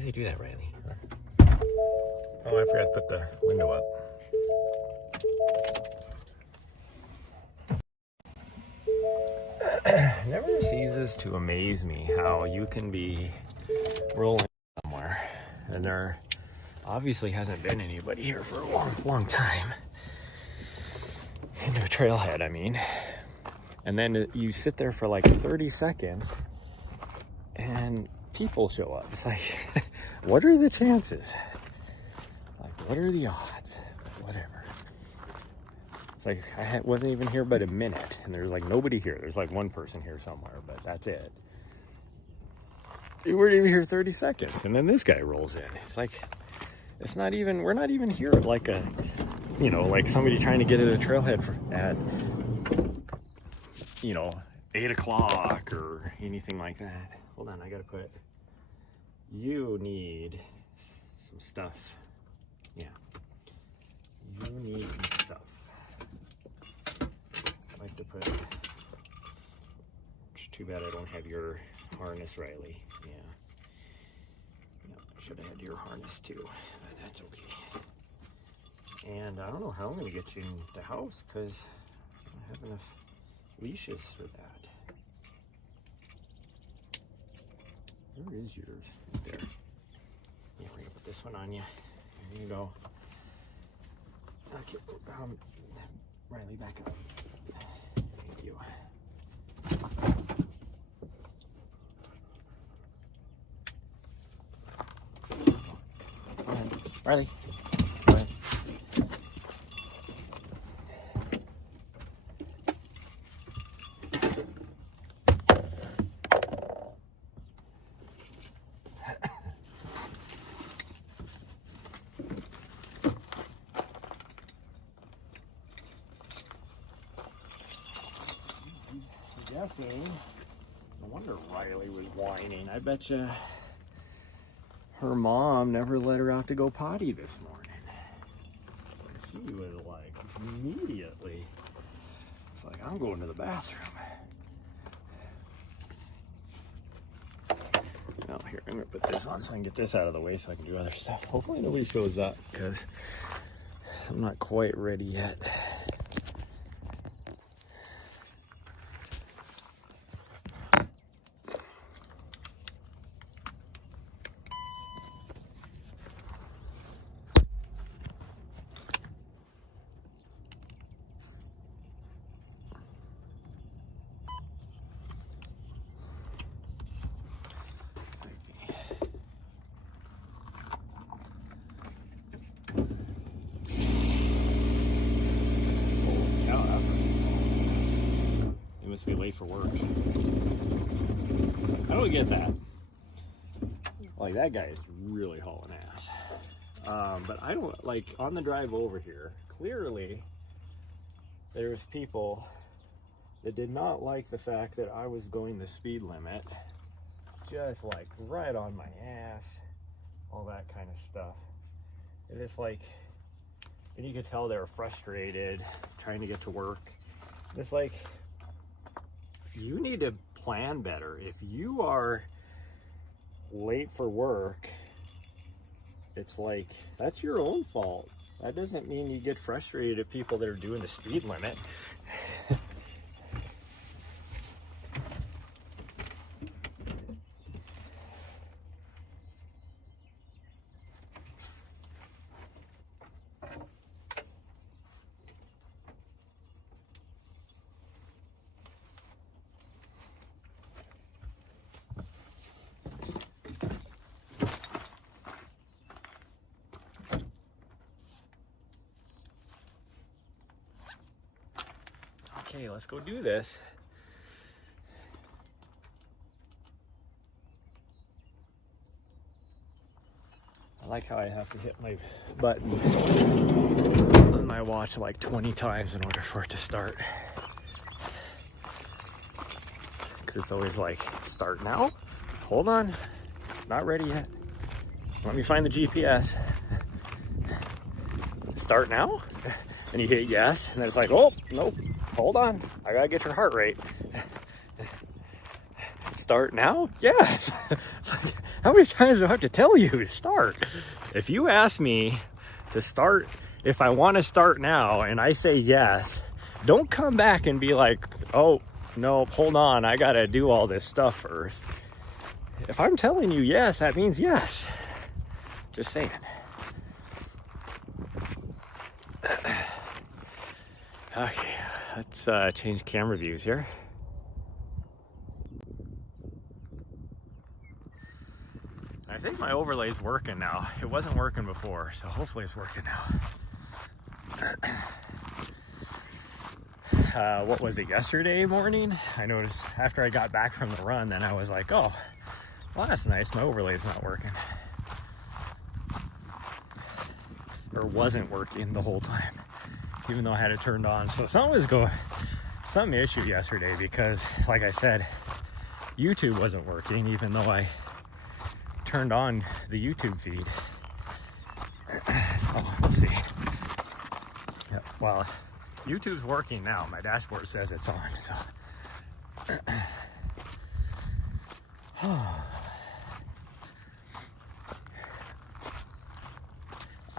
does he do that, Riley? Oh, I forgot to put the window up. Never ceases to amaze me how you can be rolling somewhere and there obviously hasn't been anybody here for a long time. Into a trailhead, I mean. And then you sit there for like 30 seconds and people show up. It's like, what are the chances? Like, what are the odds? Whatever. It's like, wasn't even here but a minute, and there's like nobody here. There's like one person here somewhere, but that's it. You weren't even here 30 seconds, and then this guy rolls in. It's like, we're not even here at like a, like somebody trying to get at a trailhead at 8 o'clock or anything like that. Hold on, I gotta you need some stuff. Yeah. You need some stuff. I like to put, it's too bad I don't have your harness, Riley. Yeah. I should have had your harness too, but that's okay. And I don't know how I'm gonna get you in the house because I don't have enough leashes for that. Where is yours? There. Yeah, we're gonna put this one on you. There you go. Okay, Riley, back up. Thank you. Go ahead. Riley, go ahead. Guessing. No wonder Riley was whining. I bet you her mom never let her out to go potty this morning. She was like, immediately, it's like, I'm going to the bathroom. Now, here, I'm going to put this on so I can get this out of the way so I can do other stuff. Hopefully nobody shows up because I'm not quite ready yet. Must be late for work. I don't get that. Like, that guy is really hauling ass. But I don't, like, on the drive over here, clearly there was people that did not like the fact that I was going the speed limit, just like right on my ass, all that kind of stuff. And it's like, and you could tell they were frustrated trying to get to work. It's like, you need to plan better. If you are late for work, it's like, that's your own fault. That doesn't mean you get frustrated at people that are doing the speed limit. Okay, let's go do this. I like how I have to hit my button on my watch like 20 times in order for it to start. Because it's always like, start now? Hold on, not ready yet. Let me find the GPS. Start now? And you hit yes, and then it's like, oh, nope. Hold on, I gotta get your heart rate. Start now? Yes. How many times do I have to tell you to start? If you ask me to start, if I want to start now and I say yes, don't come back and be like, oh, no, hold on, I got to do all this stuff first. If I'm telling you yes, that means yes. Just saying. Okay, let's change camera views here. I think my overlay's working now. It wasn't working before, so hopefully it's working now. What was it, yesterday morning? I noticed after I got back from the run, then I was like, oh, well, that's nice, my overlay's not working. Or wasn't working the whole time, even though I had it turned on. So some issue yesterday because, like I said, YouTube wasn't working, even though I turned on the YouTube feed. So let's see. Yeah, well, YouTube's working now. My dashboard says it's on, so.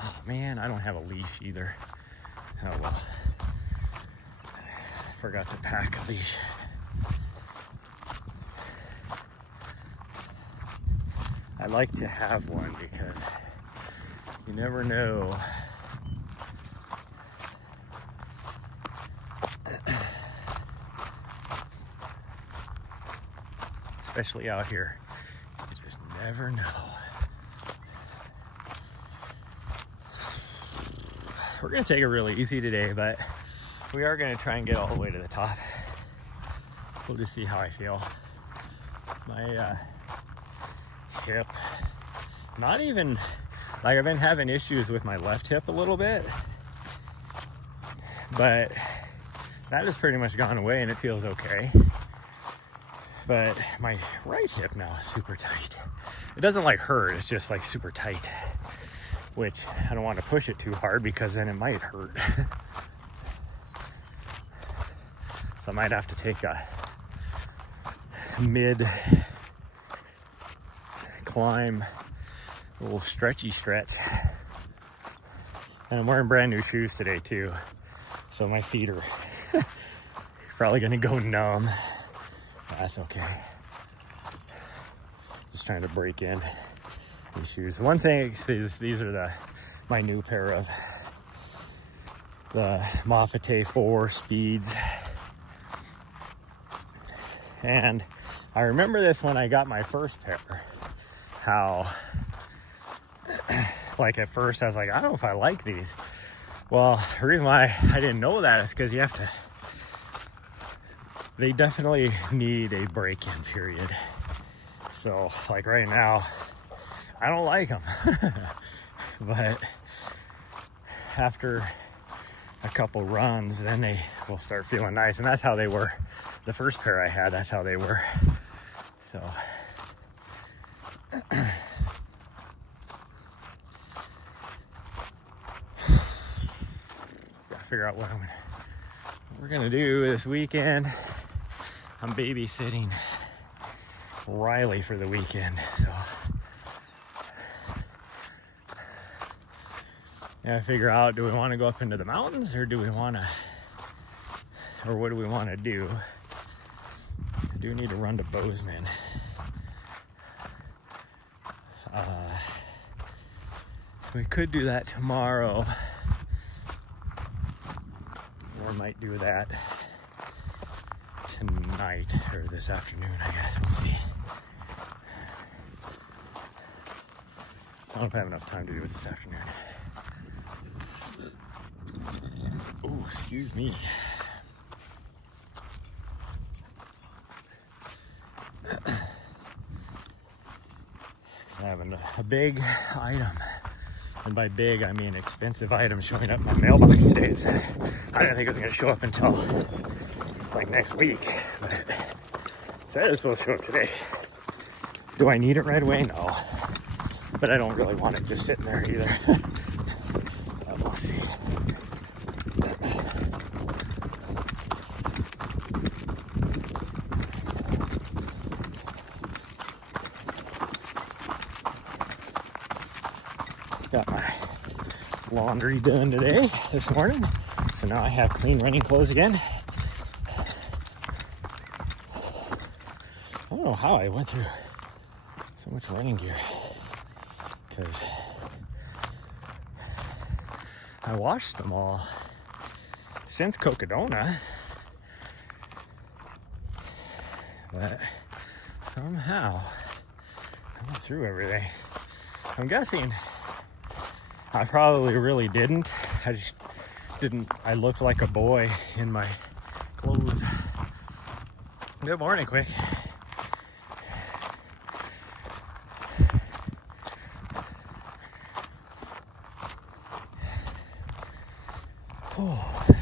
Oh man, I don't have a leash either. Oh well. Forgot to pack a leash. I like to have one because you never know. Especially out here, you just never know. We're gonna take it really easy today, but we are gonna try and get all the way to the top. We'll just see how I feel. My hip, not even, like I've been having issues with my left hip a little bit, but that has pretty much gone away and it feels okay. But my right hip now is super tight. It doesn't like hurt, it's just like super tight, which I don't want to push it too hard because then it might hurt. So I might have to take a mid climb, a little stretchy stretch. And I'm wearing brand new shoes today too, so my feet are probably gonna go numb. That's okay. Just trying to break in these shoes. One thing is these are my new pair of the Mafate 4 Speeds. And I remember this when I got my first pair, how like at first I was like, I don't know if I like these. Well, the reason why I didn't know that is because you have to, they definitely need a break-in period. So like right now, I don't like them. But after a couple runs, then they will start feeling nice. And that's how they were. The first pair I had, that's how they were. So gotta figure out what we're gonna do this weekend. I'm babysitting Riley for the weekend, so yeah, figure out, do we want to go up into the mountains or do we want to, or what do we want to do? I do need to run to Bozeman. So we could do that tomorrow, or might do that tonight or this afternoon, I guess. We'll see. I don't know if I have enough time to do it this afternoon. Oh, excuse me. I have a big item, and by big I mean expensive item, showing up in my mailbox today. It says, I didn't think it was going to show up until like next week, but it said it was supposed to show up today. Do I need it right away? No, but I don't really want it just sitting there either. We'll see. got my laundry done this morning. So now I have clean running clothes again. I don't know how I went through so much running gear, because I washed them all since Cocodona, but somehow I went through everything. I'm guessing I probably really didn't. I looked like a boy in my clothes. Good morning, Quick. Oh,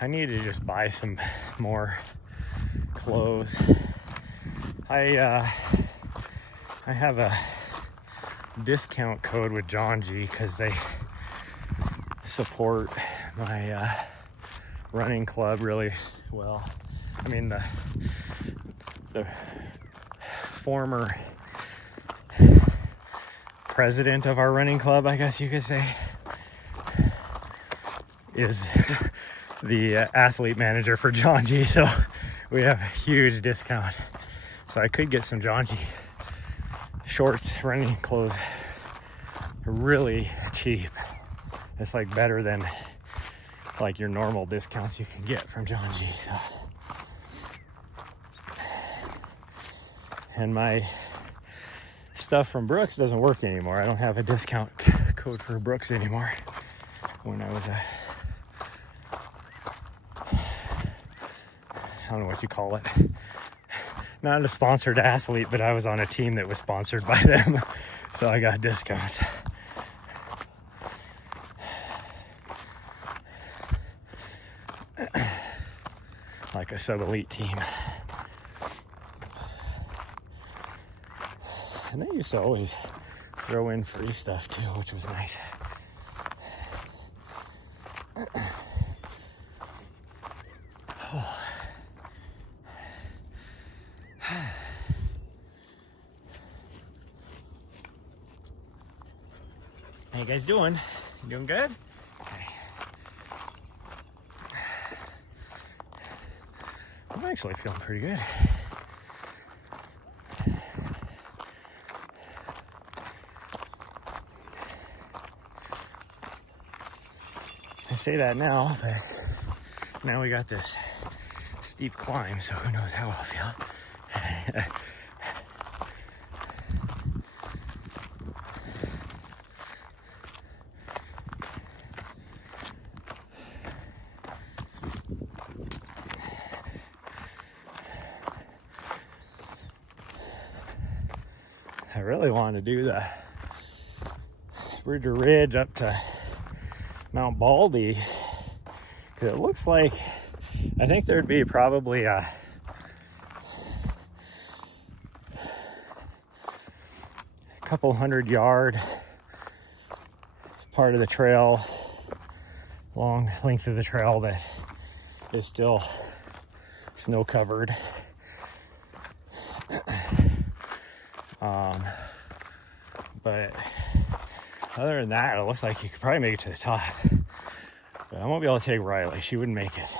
I need to just buy some more clothes. I have a discount code with John G because they support my running club really well. I mean, the former president of our running club, I guess you could say, is the athlete manager for John G, so we have a huge discount. So I could get some John G shorts, running clothes, really cheap. It's like better than like your normal discounts you can get from John G. So, and my stuff from Brooks doesn't work anymore. I don't have a discount code for Brooks anymore. When I was I don't know what you call it, not a sponsored athlete, but I was on a team that was sponsored by them, so I got discounts. Like a sub-elite team. And they used to always throw in free stuff too, which was nice. How you guys doing? You doing good? Okay. I'm actually feeling pretty good. I say that now, but now we got this steep climb, so who knows how I'll feel. I really want to do the Bridger Ridge up to Mount Baldy, because it looks like, I think there'd be probably a couple 100-yard part of the trail, long length of the trail that is still snow covered. But other than that, it looks like you could probably make it to the top. But I won't be able to take Riley. She wouldn't make it.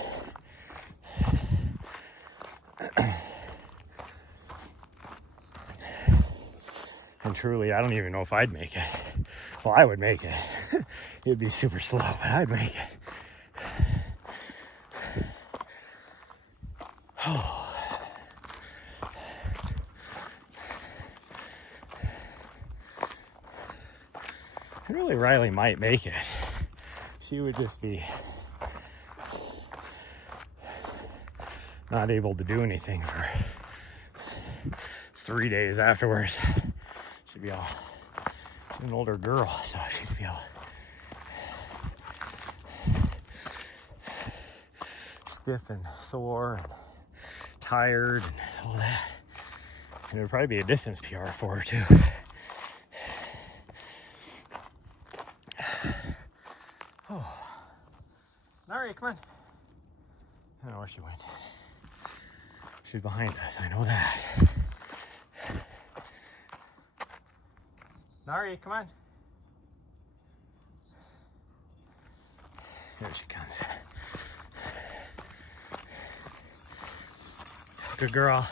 And truly, I don't even know if I'd make it. Well, I would make it. It would be super slow, but I'd make it. Oh. And really, Riley might make it. She would just be not able to do anything for 3 days afterwards. She'd be all, she's an older girl, so she'd be all stiff and sore and tired and all that. And it would probably be a distance PR for her too. Oh, Nari, come on. I don't know where she went. She's behind us, I know that. Nari, come on. Here she comes. Good girl.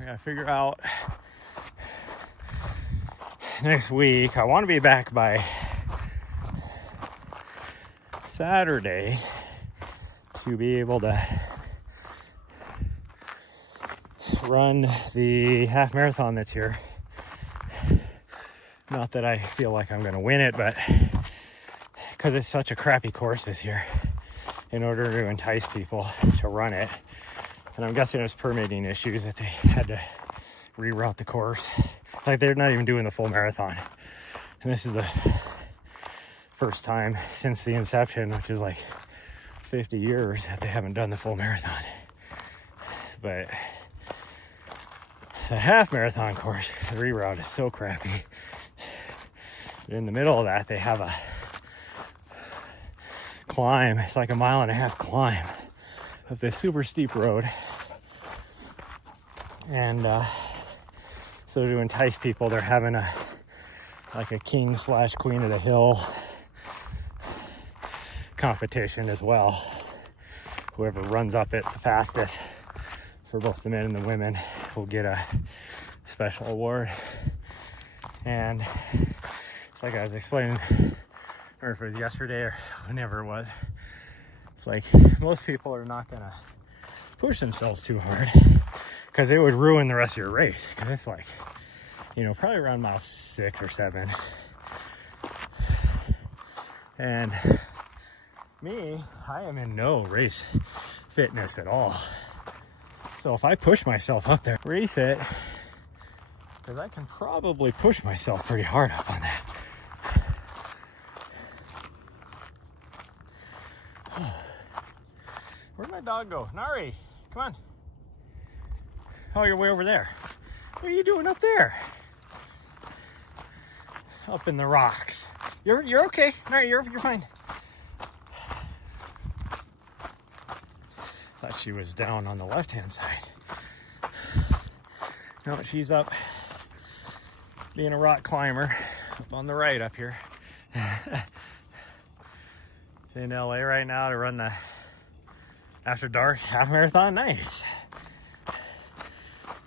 I gotta figure out next week. I want to be back by Saturday to be able to run the half marathon that's here. Not that I feel like I'm going to win it, but because it's such a crappy course this year, in order to entice people to run it. And I'm guessing it's permitting issues that they had to reroute the course. Like, they're not even doing the full marathon. And this is the first time since the inception, which is like 50 years, that they haven't done the full marathon. But the half marathon course, the reroute is so crappy. In the middle of that, they have a climb. It's like a 1.5 mile climb up this super steep road. And so to entice people, they're having a king/queen of the hill competition as well. Whoever runs up it the fastest for both the men and the women will get a special award. And it's like I was explaining, or if it was yesterday or whenever it was, it's like most people are not gonna push themselves too hard because it would ruin the rest of your race. Because it's like, you know, probably around mile 6 or 7. And me, I am in no race fitness at all. So if I push myself up there, race it, because I can probably push myself pretty hard up on that. Where'd my dog go? Nari, come on. Oh, you're way over there. What are you doing up there? Up in the rocks. You're okay. Nari, you're fine. Thought she was down on the left-hand side. No, she's up being a rock climber up on the right up here. In LA right now to run the After Dark half marathon. Nice.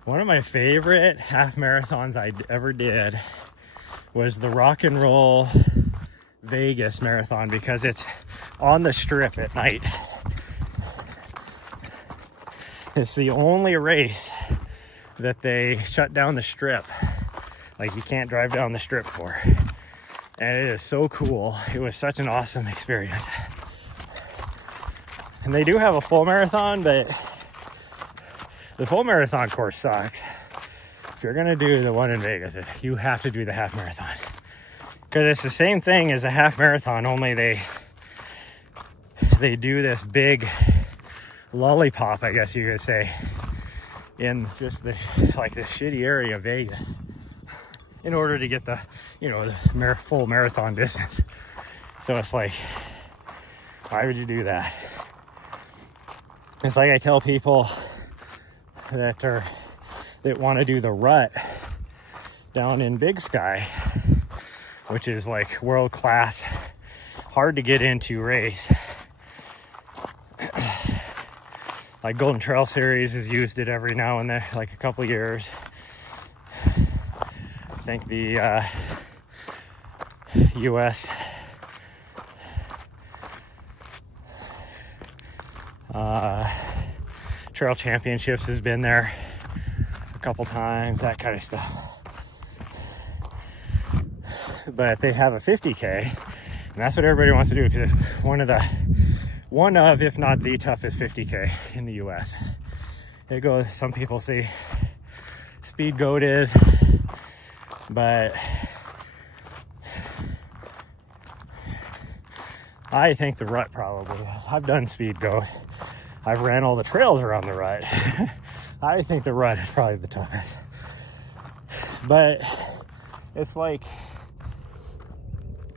One of my favorite half marathons I ever did was the Rock and Roll Vegas marathon, because it's on the strip at night. It's the only race that they shut down the strip. Like, you can't drive down the strip for. And it is so cool. It was such an awesome experience. And they do have a full marathon, but the full marathon course sucks. If you're gonna do the one in Vegas, you have to do the half marathon. Because it's the same thing as a half marathon, only they do this big lollipop, I guess you could say, in just the this shitty area of Vegas, in order to get the, you know, the full marathon distance. So it's like, why would you do that? It's like I tell people that want to do the rut down in Big Sky, which is like world class, hard to get into race. Like Golden Trail Series has used it every now and then, like a couple years. I think the US Trail Championships has been there a couple times, that kind of stuff. But they have a 50K, and that's what everybody wants to do, because it's one of, if not the toughest 50K in the US. It goes, some people say Speed Goat is, but I think the rut probably is. I've done speed goat. I've ran all the trails around the rut. I think the rut is probably the toughest. But it's like,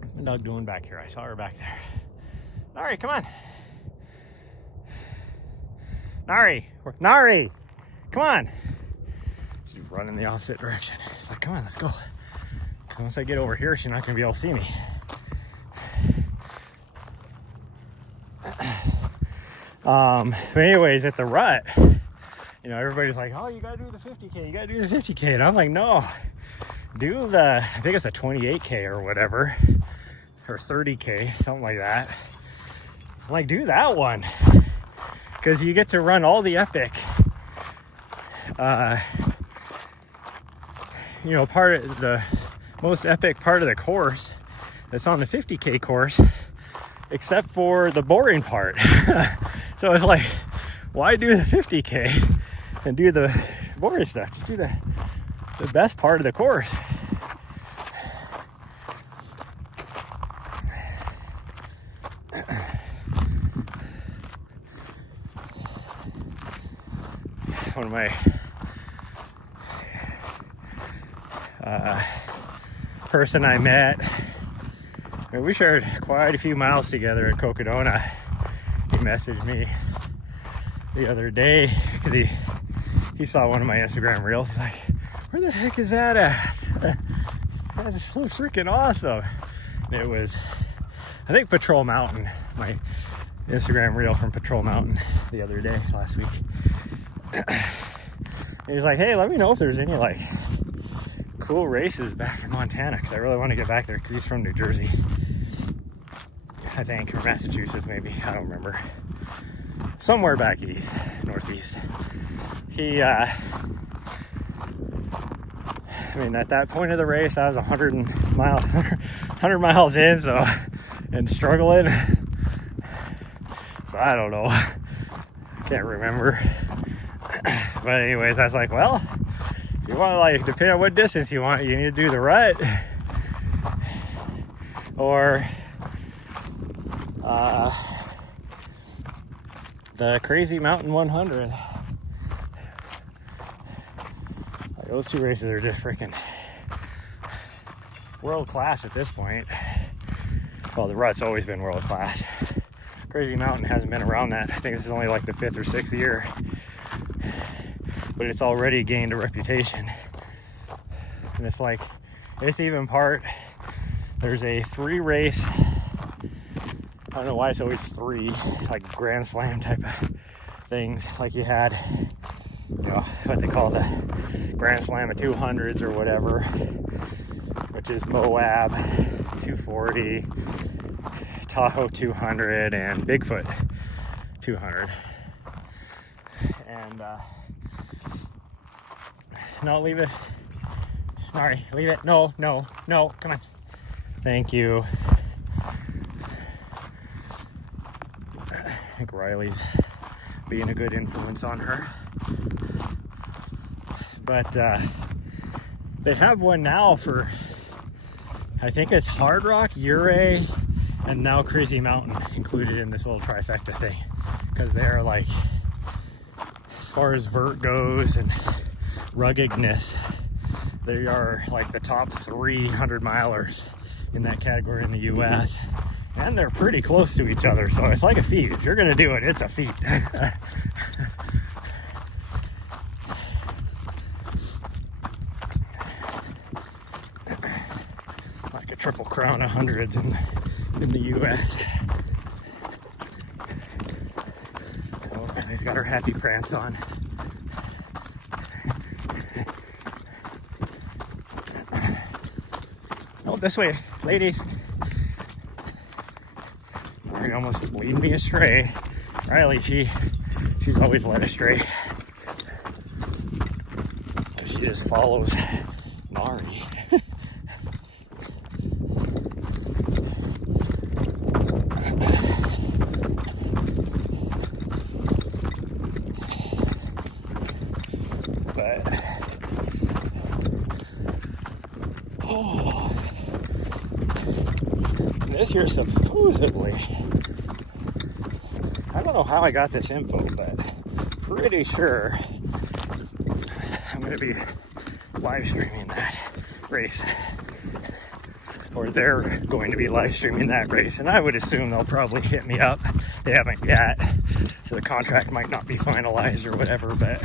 what's the dog doing back here? I saw her back there. Nari, come on. Nari, come on. She's running the opposite direction. It's like, come on, let's go. Because once I get over here, she's not going to be able to see me. But anyways, at the rut, you know, everybody's like, oh, you gotta do the 50K, you gotta do the 50K. And I'm like, no, do the, I think it's a 28K or whatever, or 30K, something like that. I'm like, do that one. Because you get to run all the epic, you know, part of the most epic part of the course that's on the 50K course, except for the boring part. So it's like, why do the 50K and do the boring stuff? Just do the best part of the course. One of my person I met, I mean, we shared quite a few miles together at Cocodona. He messaged me the other day because he saw one of my Instagram reels. He's like, where the heck is that at? That's so freaking awesome. And it was, I think, Patrol Mountain, my Instagram reel from Patrol Mountain the other day, last week. He's like, hey, let me know if there's any like cool races back in Montana, because I really want to get back there, because he's from New Jersey, I think, or Massachusetts maybe, I don't remember, somewhere back east, northeast. He I mean, at that point of the race, I was 100 miles in, so, and struggling, so I don't know, can't remember. But anyways, I was like, well, if you want, like, depending on what distance you want, you need to do the rut or the Crazy Mountain 100. Like, those two races are just freaking world class at this point. Well, the rut's always been world class. Crazy Mountain hasn't been around that. I think this is only like the 5th or 6th year, but it's already gained a reputation. And it's like, it's even part, there's a 3 race, I don't know why it's always 3, like Grand Slam type of things, like you had, you know, what they call the Grand Slam of 200s or whatever, which is Moab 240, Tahoe 200, and Bigfoot 200. And no, leave it. Sorry, leave it. No, come on. Thank you. I think Riley's being a good influence on her. But they have one now for, I think it's Hard Rock, Ouray, and now Crazy Mountain included in this little trifecta thing. Because they're like, as far as vert goes and ruggedness, they are like the top 300 milers in that category in the US, and they're pretty close to each other, so it's like a feat. If you're gonna do it, it's a feat. Like a triple crown of hundreds in the US. Oh, he's got her happy prance on. Oh, this way, ladies. You're almost leading me astray. Riley, she's always led astray. Because she just follows Nari. But, oh. This here supposedly, I don't know how I got this info, but pretty sure I'm going to be live streaming that race. Or they're going to be live streaming that race. And I would assume they'll probably hit me up. They haven't yet. So the contract might not be finalized or whatever, but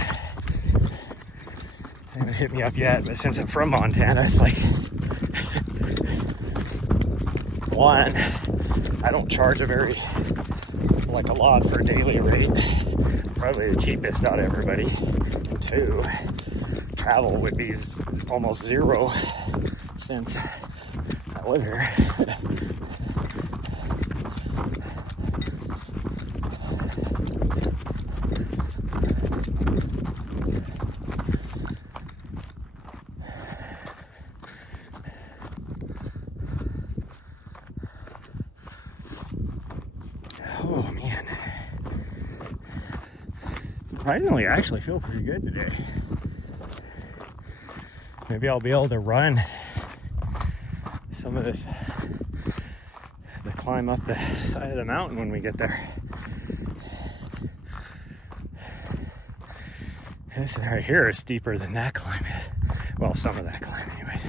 they haven't hit me up yet. But since I'm from Montana, it's like, one, I don't charge a lot for a daily rate. Probably the cheapest out of everybody. And two, travel would be almost zero since I live here. Oh man. Surprisingly, I actually feel pretty good today. Maybe I'll be able to run some of this, the climb up the side of the mountain when we get there. This right here is steeper than that climb is. Well, some of that climb anyways.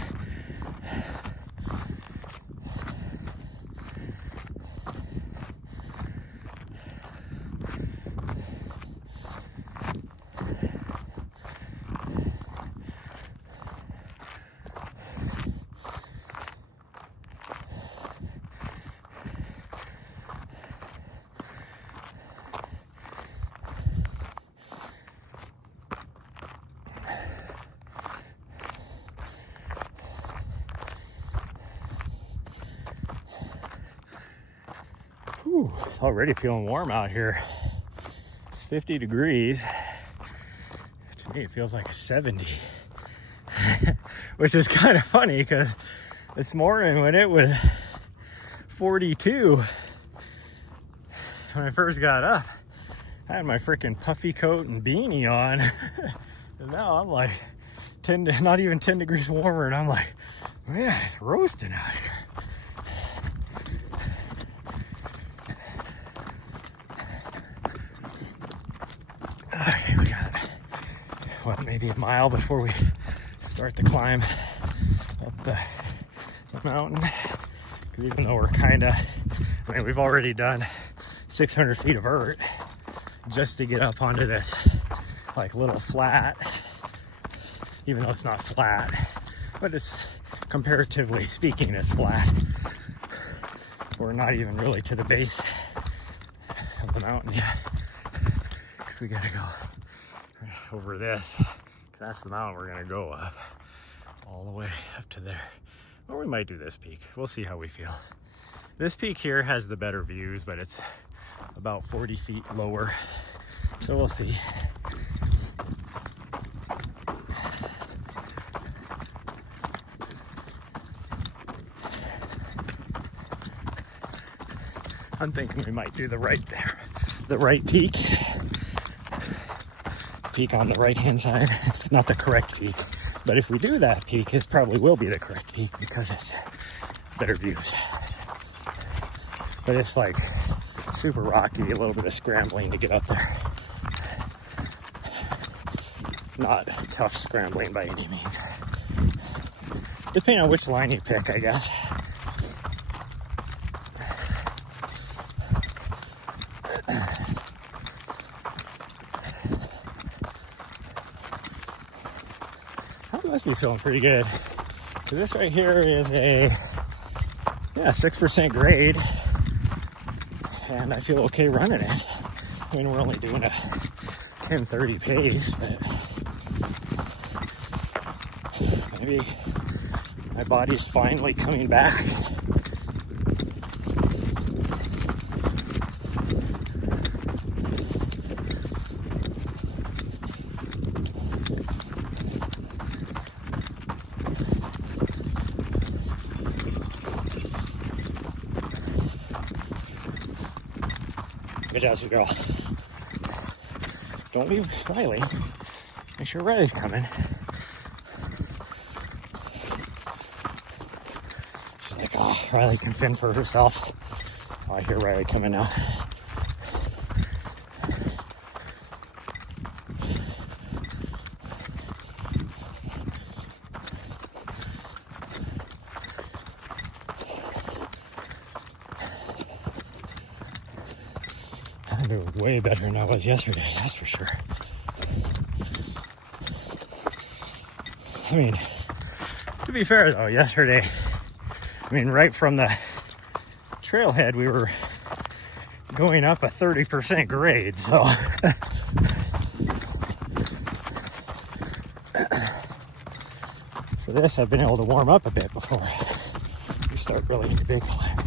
Whew, it's already feeling warm out here. It's 50 degrees. To me, it feels like a 70. Which is kind of funny because this morning when it was 42, when I first got up, I had my freaking puffy coat and beanie on. And now I'm like not even 10 degrees warmer, and I'm like, man, it's roasting out here. Okay, we got, what, maybe a mile before we start the climb up the mountain. Because even though we're we've already done 600 feet of vert just to get up onto this like little flat, even though it's not flat, but it's, comparatively speaking, it's flat. We're not even really to the base of the mountain yet. We gotta go over this, because that's the mountain we're gonna go up all the way up to there. Or we might do this peak. We'll see how we feel. This peak here has the better views, but it's about 40 feet lower, so we'll see. I'm thinking we might do the right peak. Peak on the right hand side, not the correct peak, but if we do that peak, it probably will be the correct peak because it's better views. But it's like super rocky, a little bit of scrambling to get up there. Not tough scrambling by any means, depending on which line you pick, I guess. Must be feeling pretty good. So this right here is a 6% grade, and I feel okay running it. I mean, we're only doing a 10:30 pace, but maybe my body's finally coming back. Good job, girl. Don't leave Riley. Make sure Riley's coming. She's like, oh. Riley can fend for herself. Oh, I hear Riley coming now. I'm doing way better than I was yesterday, that's for sure. I mean, to be fair though, yesterday, I mean, right from the trailhead, we were going up a 30% grade, so. For this, I've been able to warm up a bit before we start really the big climb.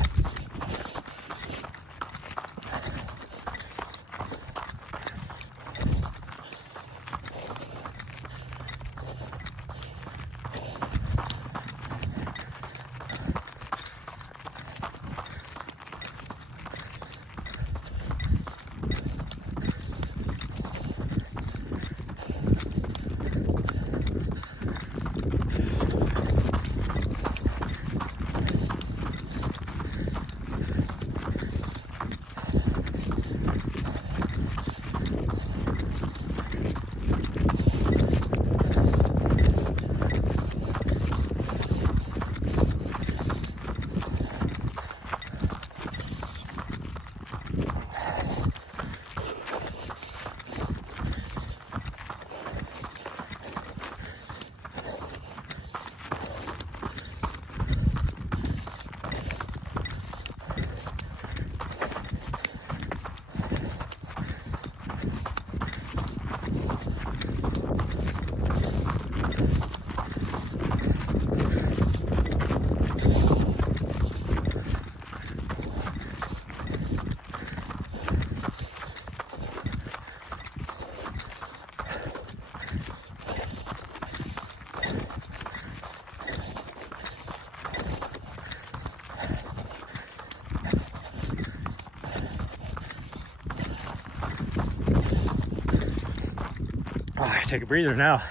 Oh, I take a breather now.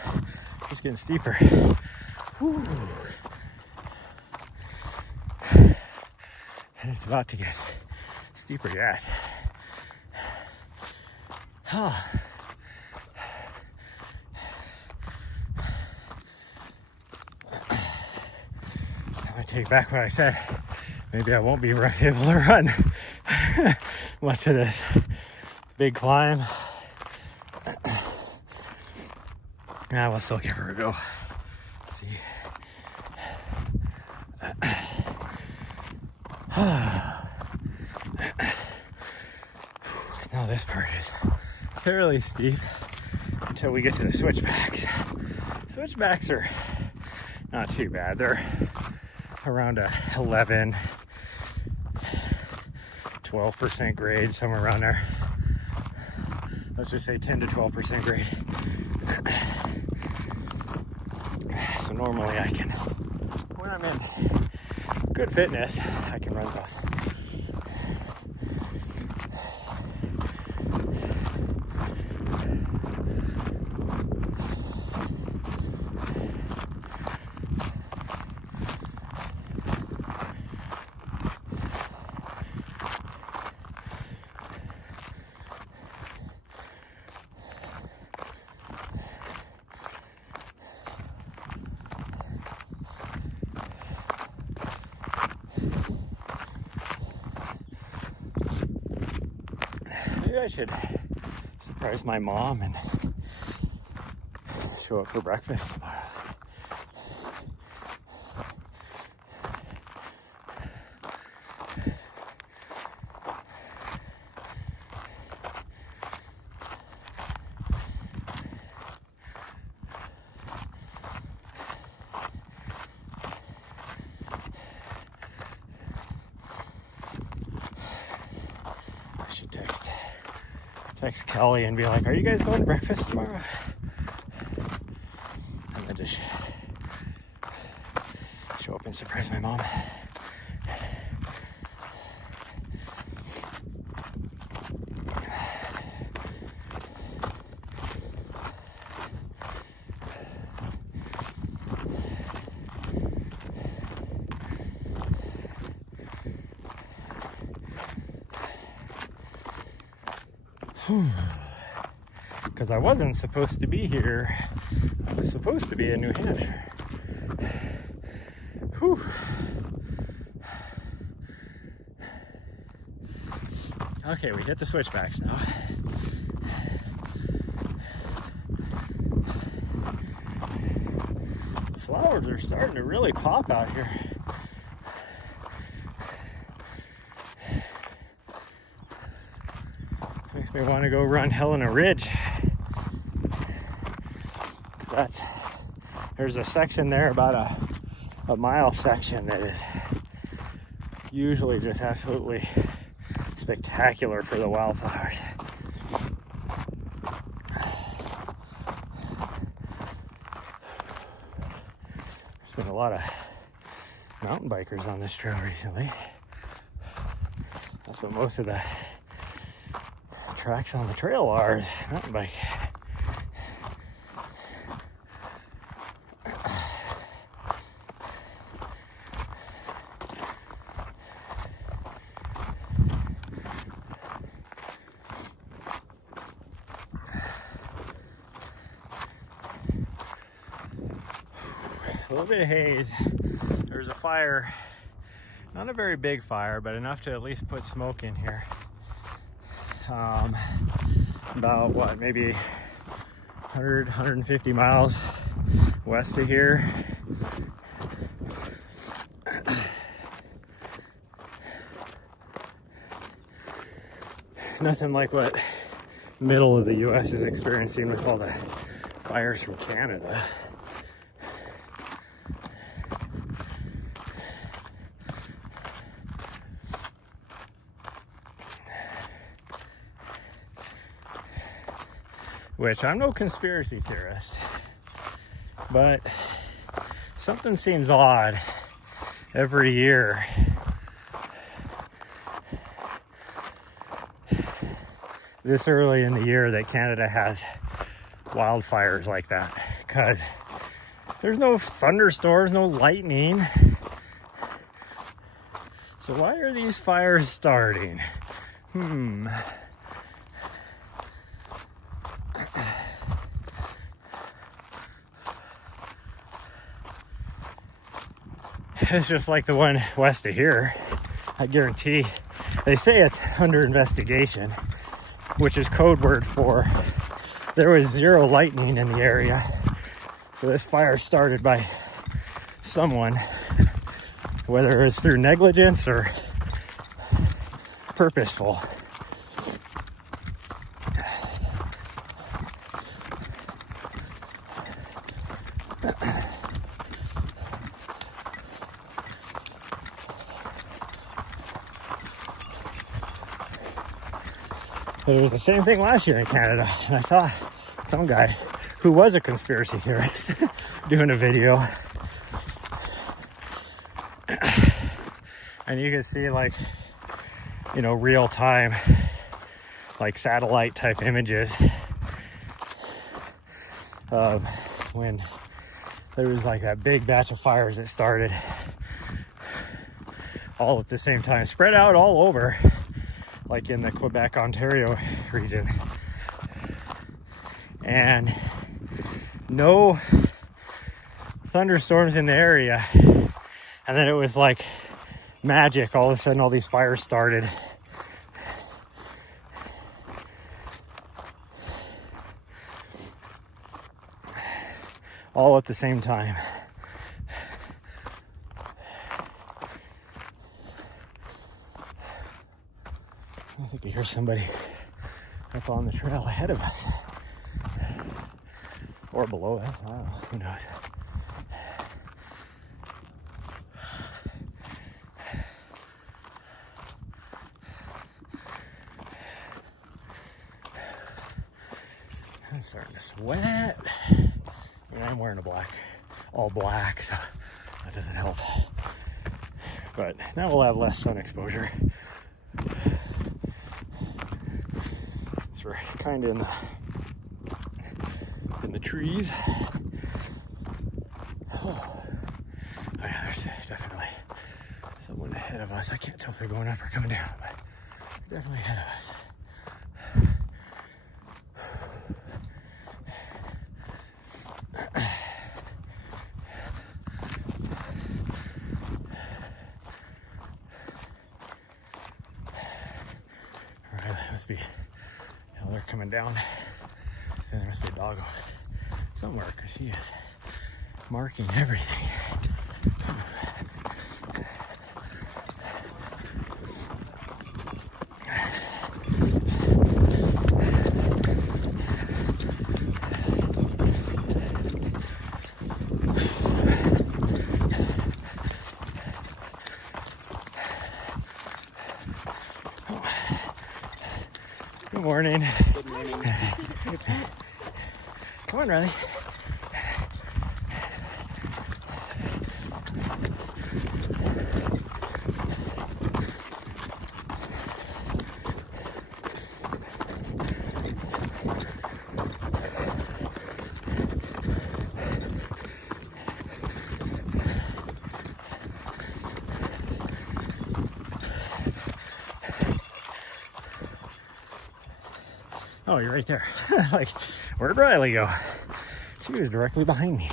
It's getting steeper. Whew. And it's about to get steeper yet. Oh. I'm gonna take back what I said. Maybe I won't be able to run much of this big climb. I will still give her a go. Let's see. Now this part is fairly steep until we get to the switchbacks. Switchbacks are not too bad. They're around a 11, 12% grade, somewhere around there. Let's just say 10 to 12% grade. So normally I can, when I'm in good fitness, I can run those. Maybe I should surprise my mom and show up for breakfast tomorrow. I should text Kelly and be like, are you guys going to breakfast tomorrow? And then just show up and surprise my mom. Because I wasn't supposed to be here. I was supposed to be in New Hampshire. Whew. Okay, we hit the switchbacks now. The flowers are starting to really pop out here. Makes me want to go run Helena Ridge. There's a section there, about a mile section, that is usually just absolutely spectacular for the wildflowers. There's been a lot of mountain bikers on this trail recently. That's what most of the tracks on the trail are, is mountain bike. A little bit of haze. There's a fire, not a very big fire, but enough to at least put smoke in here. About what, maybe 100, 150 miles west of here. Nothing like what middle of the US is experiencing with all the fires from Canada. Which, I'm no conspiracy theorist, but something seems odd every year. This early in the year that Canada has wildfires like that, because there's no thunderstorms, no lightning. So why are these fires starting? It's just like the one west of here. I guarantee they say it's under investigation, which is code word for there was zero lightning in the area. So this fire started by someone, whether it's through negligence or purposeful. It was the same thing last year in Canada, and I saw some guy who was a conspiracy theorist doing a video, and you can see, like, you know, real time, like satellite type images of when there was like that big batch of fires that started all at the same time, spread out all over, like in the Quebec, Ontario region. And no thunderstorms in the area. And then it was like magic. All of a sudden, all these fires started. All at the same time. I think I hear somebody up on the trail ahead of us. Or below us. I don't know. Who knows? I'm starting to sweat. I mean, I'm wearing all black, so that doesn't help. But now we'll have less sun exposure. So we're kind of in the trees. Oh yeah, there's definitely someone ahead of us. I can't tell if they're going up or coming down, but they're definitely ahead of us. be, they're coming down. So there must be a dog somewhere because she is marking everything. Good morning. Good morning. Come on, Riley. Oh, you're right there. Like, where'd Riley go? She was directly behind me.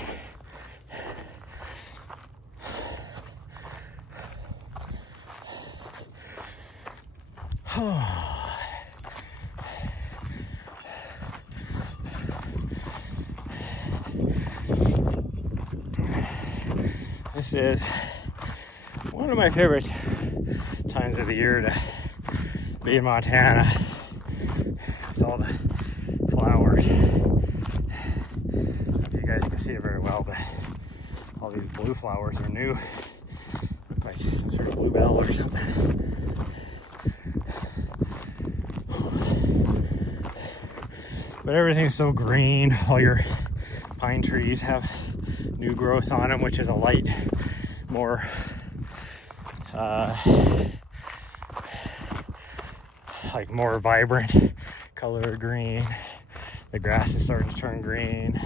This is one of my favorite times of the year to be in Montana. With all the flowers. I don't know if you guys can see it very well, but all these blue flowers are new. Look like some sort of bluebell or something. But everything's so green. All your pine trees have new growth on them, which is a light, more like more vibrant color of green. The grass is starting to turn green.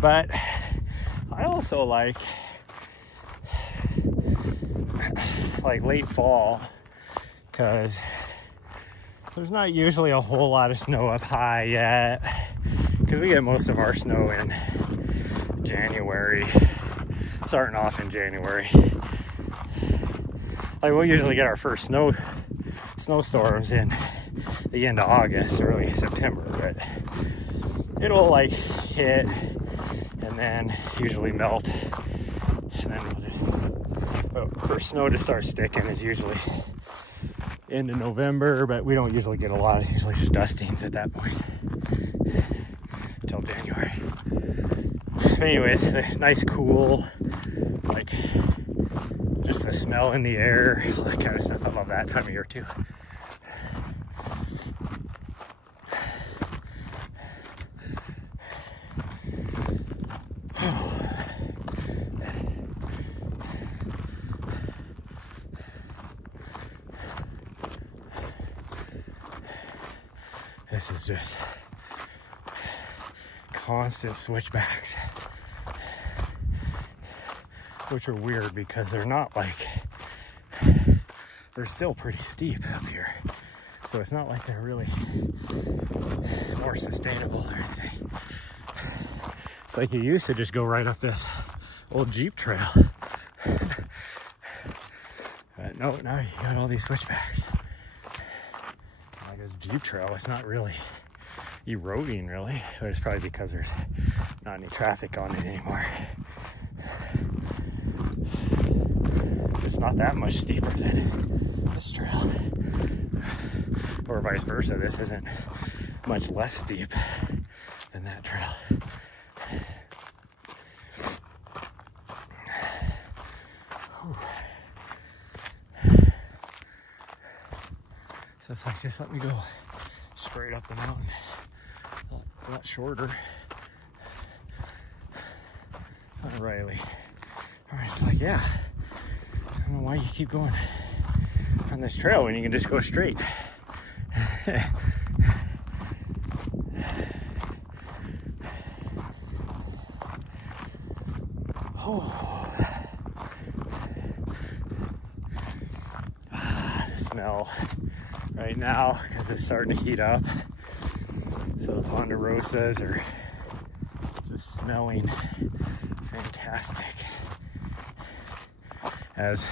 But I also like late fall because there's not usually a whole lot of snow up high yet, because we get most of our snow in January, starting off in January. Like, we'll usually get our first snowstorms in the end of August, early September, but it'll like hit and then usually melt, and then we'll just, but for snow to start sticking is usually into November, but we don't usually get a lot. It's usually just dustings at that point until January. But anyways, the nice cool, like, just the smell in the air, all that kind of stuff. I love that time of year too. This is just constant switchbacks, which are weird because they're not like, they're still pretty steep up here. So it's not like they're really more sustainable or anything. It's like you used to just go right up this old Jeep trail. But no, now you got all these switchbacks. Like this Jeep trail, it's not really eroding really, but it's probably because there's not any traffic on it anymore. It's not that much steeper than this trail, or vice versa. This isn't much less steep than that trail. So if I just let me go straight up the mountain, a lot shorter. Alrighty. Alright, it's like, yeah, I don't know why you keep going on this trail when you can just go straight. The smell right now, because it's starting to heat up. So the ponderosas are just smelling fantastic. As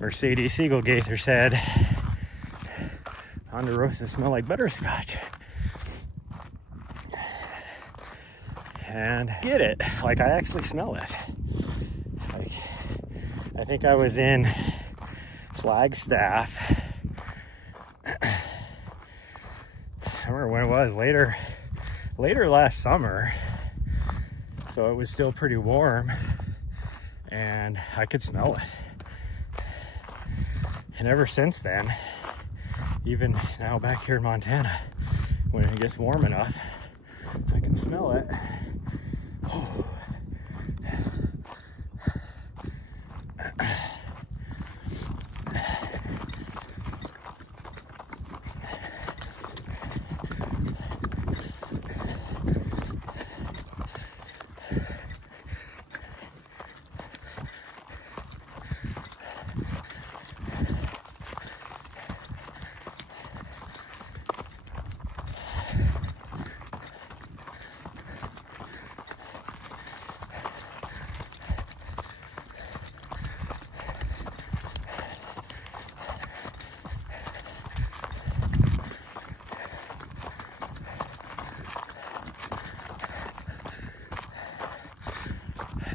Mercedes Siegelgaither said ponderosas smell like butterscotch. And get it, like I actually smell it. Like, I think I was in Flagstaff. I remember when it was later last summer, so it was still pretty warm and I could smell it. And ever since then, even now back here in Montana, when it gets warm enough, I can smell it. Oh.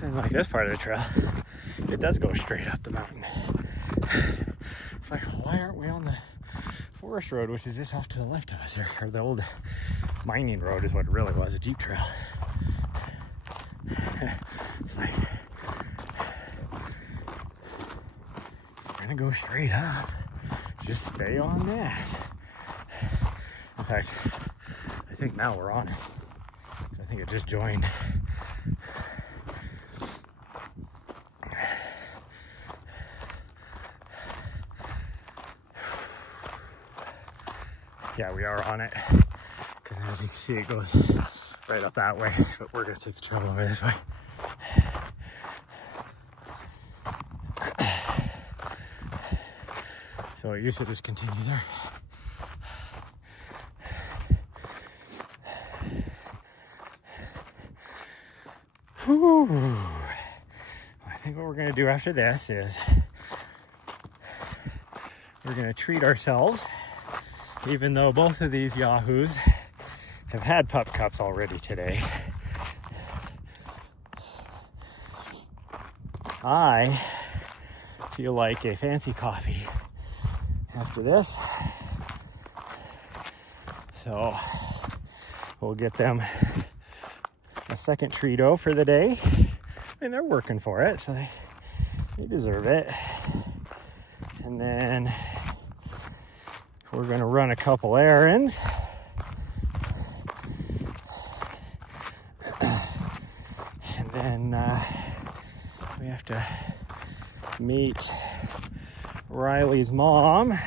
And like this part of the trail, it does go straight up the mountain. It's like, why aren't we on the forest road, which is just off to the left of us, or the old mining road is what it really was, a jeep trail. It's like, we're gonna go straight up, just stay on that. In fact, I think now we're on it. I think it just joined. Yeah, we are on it, because as you can see, it goes right up that way, but we're going to take the trail over this way. So it used to just continue there. Whew. I think what we're going to do after this is we're going to treat ourselves. Even though both of these yahoos have had pup cups already today, I feel like a fancy coffee after this. So we'll get them a second treato for the day. And they're working for it, so they deserve it. And then we're going to run a couple errands. And then we have to meet Riley's mom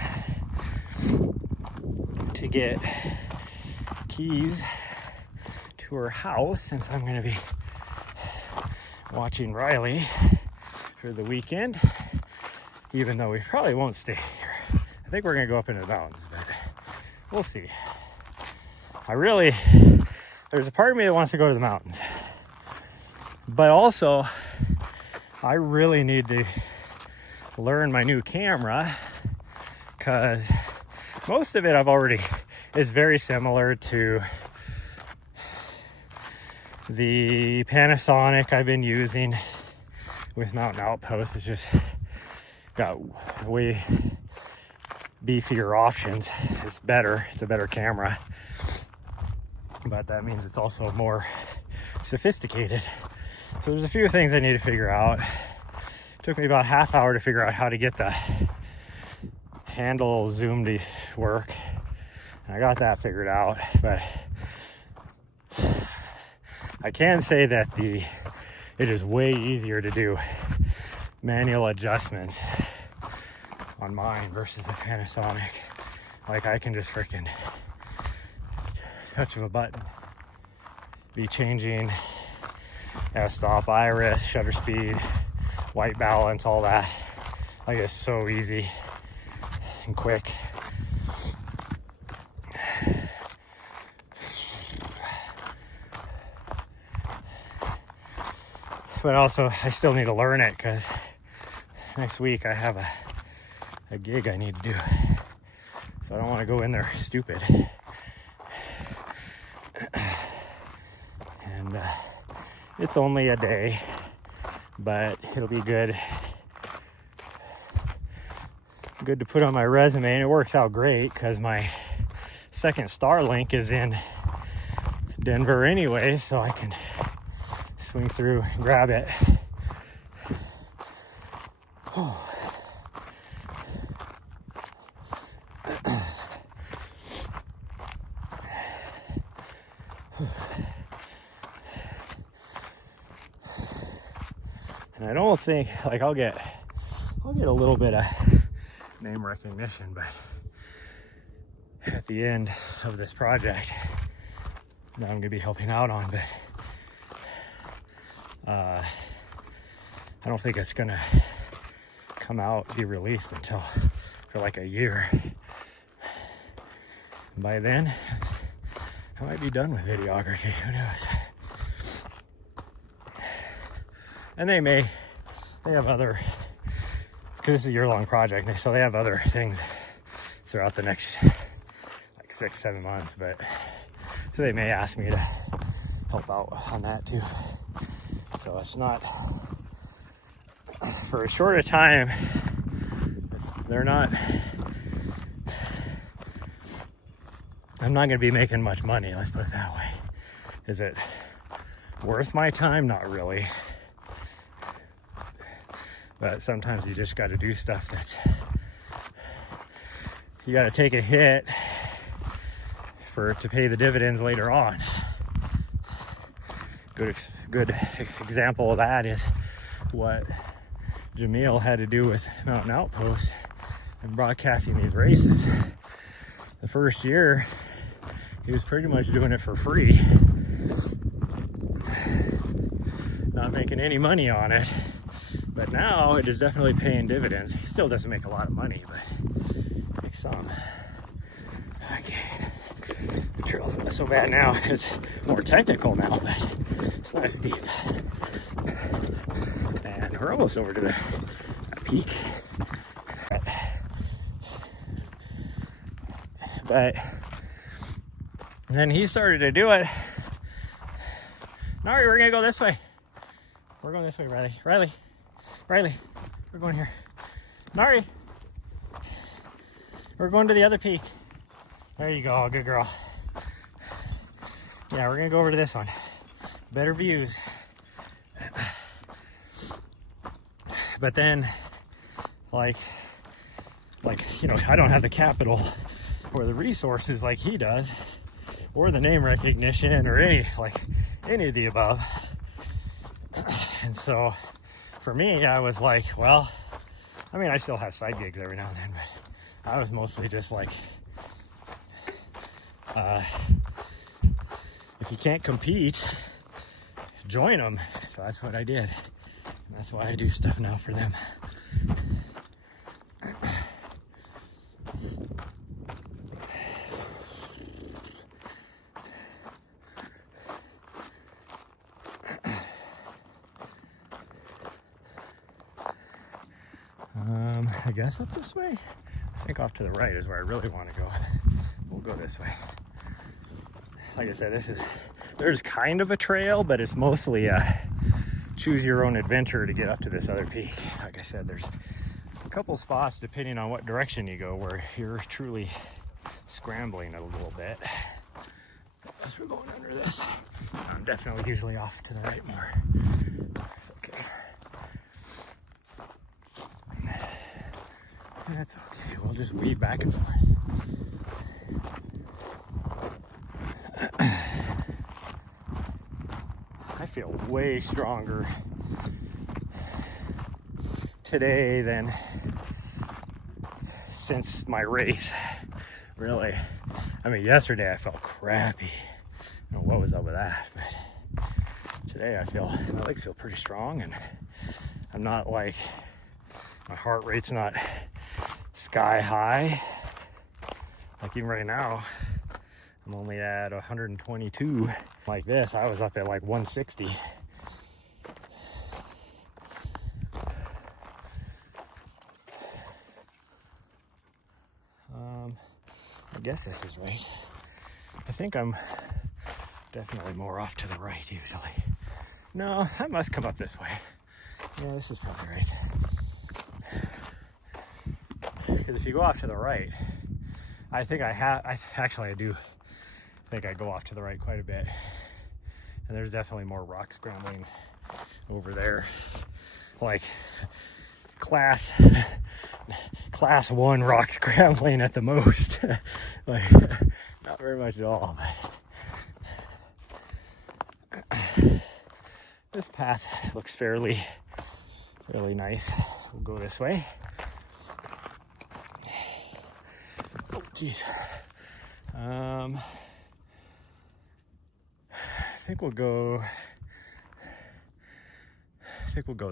to get keys to her house, since I'm going to be watching Riley for the weekend, even though we probably won't stay here. I think we're going to go up into the mountains, but we'll see. There's a part of me that wants to go to the mountains. But also, I really need to learn my new camera, because most of it is very similar to the Panasonic I've been using with Mountain Outpost. It's just got way beefier options. It's better. It's a better camera, but that means it's also more sophisticated. So there's a few things I need to figure out. It took me about a half hour to figure out how to get the handle zoom to work. I got that figured out, but I can say that it is way easier to do manual adjustments on mine versus a Panasonic. Like, I can just freaking touch of a button be changing f-stop, iris, shutter speed, white balance, all that. Like, it's so easy and quick. But also, I still need to learn it, because next week I have a gig I need to do. So I don't want to go in there stupid. And it's only a day, but it'll be good to put on my resume, and it works out great because my second Starlink is in Denver anyway, so I can swing through and grab it. Oh. And I don't think, like, I'll get a little bit of name recognition, but at the end of this project that I'm gonna be helping out on, but I don't think it's gonna come out, be released until for like a year. By then, I might be done with videography, who knows? And they have other, because this is a year-long project, so they have other things throughout the next like 6-7 months, but so they may ask me to help out on that too. So it's not, for a shorter time, I'm not going to be making much money, let's put it that way. Is it worth my time? Not really. But sometimes you just got to do stuff you got to take a hit to pay the dividends later on. Good example of that is what Jamil had to do with Mountain Outpost and broadcasting these races. The first year, he was pretty much doing it for free, not making any money on it. But now it is definitely paying dividends. He still doesn't make a lot of money, but makes some. Okay, the trail's not so bad now. It's more technical now, but it's not as steep. And we're almost over to the peak. But then he started to do it. Nari, we're gonna go this way. We're going this way, Riley, we're going here. Nari, we're going to the other peak. There you go, good girl. Yeah, we're gonna go over to this one. Better views. But then, like, you know, I don't have the capital or the resources like he does, or the name recognition, or any of the above. And so for me, I was like, well, I mean, I still have side gigs every now and then, but I was mostly just like, if you can't compete, join them. So that's what I did. And that's why I do stuff now for them. I guess up this way. I think off to the right is where I really want to go. We'll go this way. Like I said, there's kind of a trail, but it's mostly a choose your own adventure to get up to this other peak. Like I said, there's a couple spots depending on what direction you go where you're truly scrambling a little bit. As we're going under this, I'm definitely usually off to the right more. That's okay. That's okay, we'll just weave back and forth. I feel way stronger today than since my race, really. I mean, yesterday I felt crappy. I don't know what was up with that, but today my legs feel pretty strong, and I'm not like, my heart rate's not sky high. Like even right now, I'm only at 122. Like this, I was up at like 160. I guess this is right. I think I'm definitely more off to the right usually. No, I must come up this way. Yeah, this is probably right. Because if you go off to the right, I think I do think I go off to the right quite a bit. And there's definitely more rock scrambling over there. Like class 1 rock scrambling at the most. Like not very much at all, but this path looks fairly nice. We'll go this way. Oh geez. I think we'll go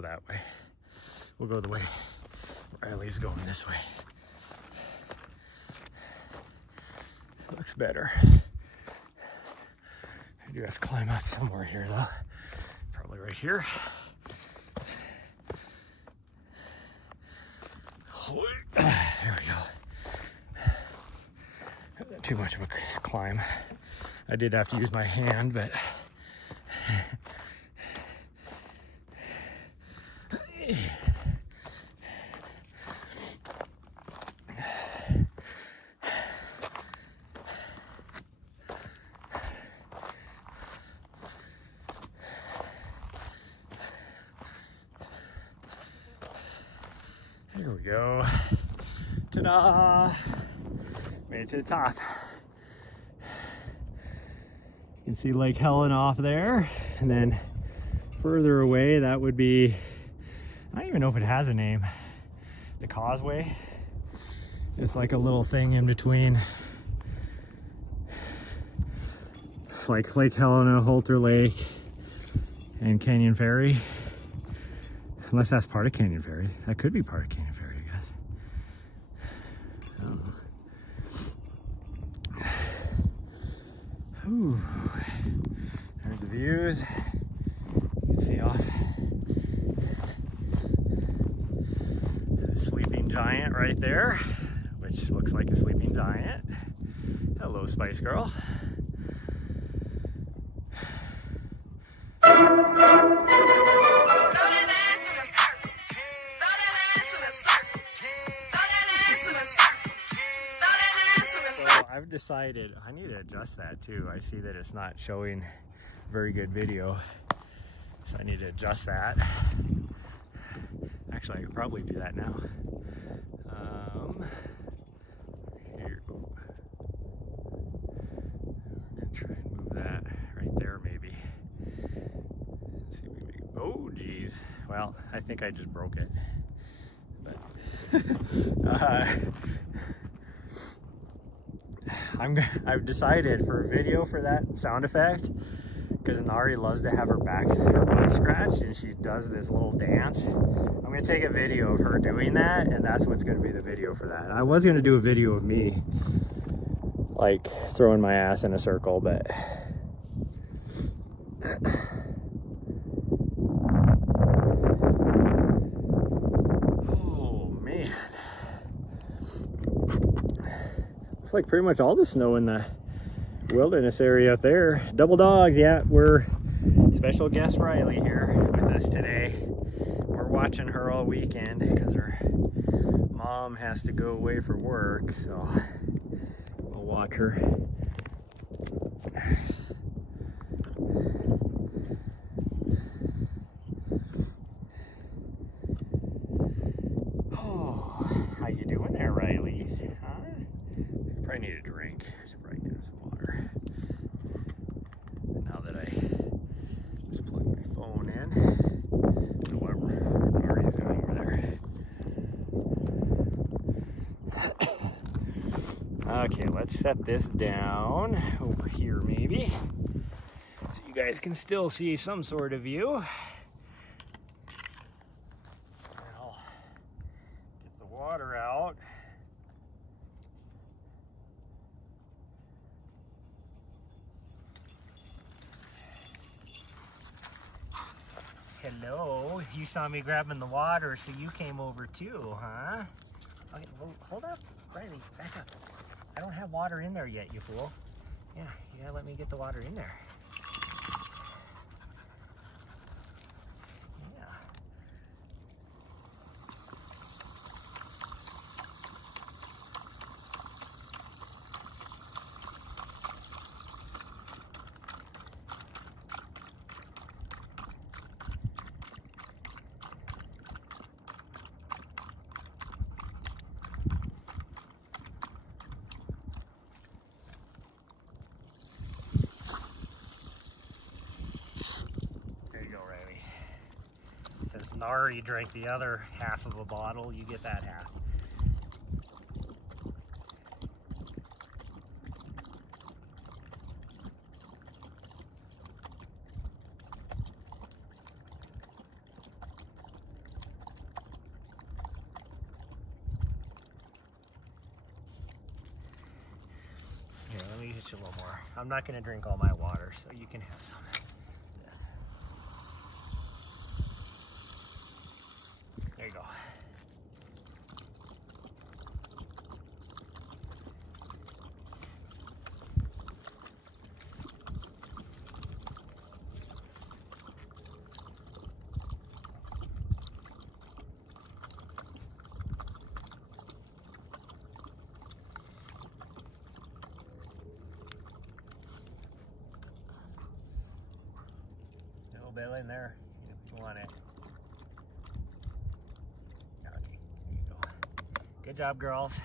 that way. We'll go the way Riley's going this way. Looks better. I do have to climb up somewhere here though. Probably right here. There we go. Not too much of a climb. I did have to use my hand, but here we go. Ta-da! Made it to the top. You can see Lake Helen off there, and then further away that would be, I don't even know if it has a name, the Causeway. It's like a little thing in between like Lake Helena, Holter Lake, and Canyon Ferry. Unless that's part of Canyon Ferry. That could be part of Canyon Ferry, I guess. I don't know. Ooh. There's the views. You can see off the sleeping giant right there, which looks like a sleeping giant. Hello, Spice Girl. I've decided I need to adjust that too. I see that it's not showing very good video, so I need to adjust that. Actually, I could probably do that now. Here, I'm gonna try and move that right there, maybe. Let's see if we can make it. Oh, geez. Well, I think I just broke it. But I've decided for a video for that sound effect, because Nari loves to have her butt scratched, and she does this little dance. I'm gonna take a video of her doing that, and that's what's gonna be the video for that. I was gonna do a video of me like throwing my ass in a circle, but oh man. It's like pretty much all the snow in the wilderness area up there. Double dogs, yeah, we're special guest Riley here with us today. We're watching her all weekend because her mom has to go away for work, so we'll watch her. Oh, how you doing there, Riley? Huh? Probably need a drink. Should probably get some water. Now that I just plug my phone in. Whatever Ari's doing over there. Okay, let's set this down over here maybe, so you guys can still see some sort of view. I'll get the water out. Hello, you saw me grabbing the water, so you came over too, huh? Okay, well, hold up, Riley, back up. I don't have water in there yet, you fool. Yeah, you gotta let me get the water in there. Yeah. Since Nari drank the other half of a bottle, you get that half. Here, let me get you a little more. I'm not going to drink all my water, so you can have some. There you go. A little bit in there if you want it. Good job, girls.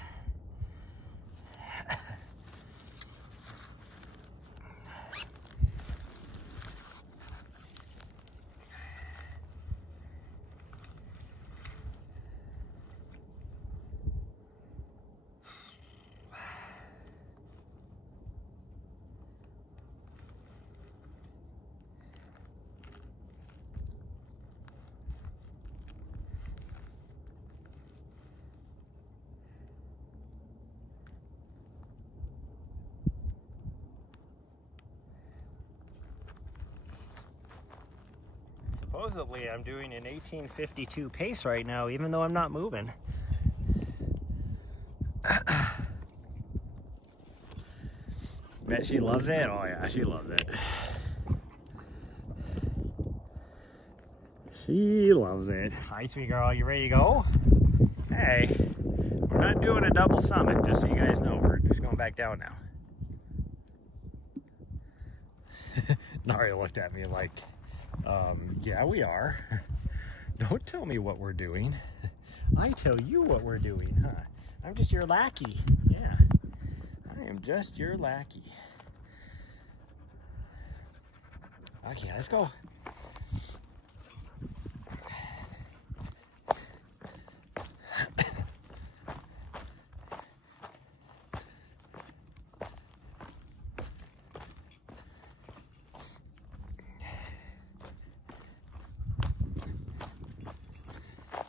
Supposedly I'm doing an 1852 pace right now, even though I'm not moving. Bet she loves it. Oh yeah, she loves it. She loves it. Hi, sweet girl, you ready to go? Hey, we're not doing a double summit, just so you guys know. We're just going back down now. Nari looked at me like, yeah, we are. Don't tell me what we're doing. I tell you what we're doing, huh? I'm just your lackey. Yeah, I am just your lackey. Okay, let's go.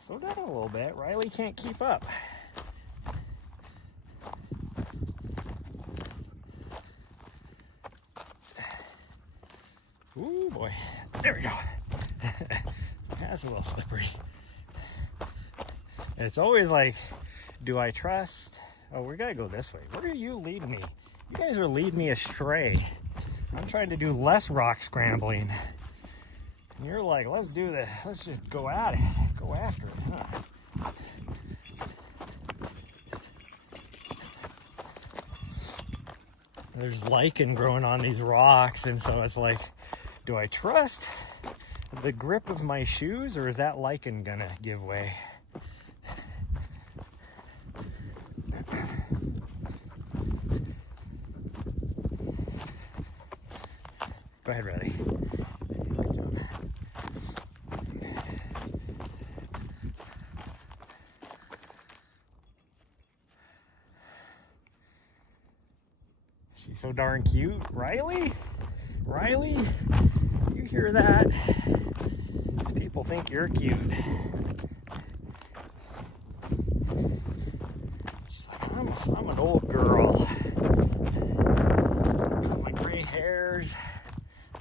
Slow down a little bit. Riley can't keep up. Ooh boy. There we go. That's a little slippery. It's always like, do I trust? Oh, we gotta go this way. Where are you leading me? You guys are leading me astray. I'm trying to do less rock scrambling. And you're like, let's do this. Let's just go at it. Go after it, huh? There's lichen growing on these rocks, and so it's like, do I trust the grip of my shoes, or is that lichen gonna give way? Go ahead, Riley. Good job. She's so darn cute. Riley? Riley? You hear that? People think you're cute. She's like, I'm an old girl. Got my gray hairs.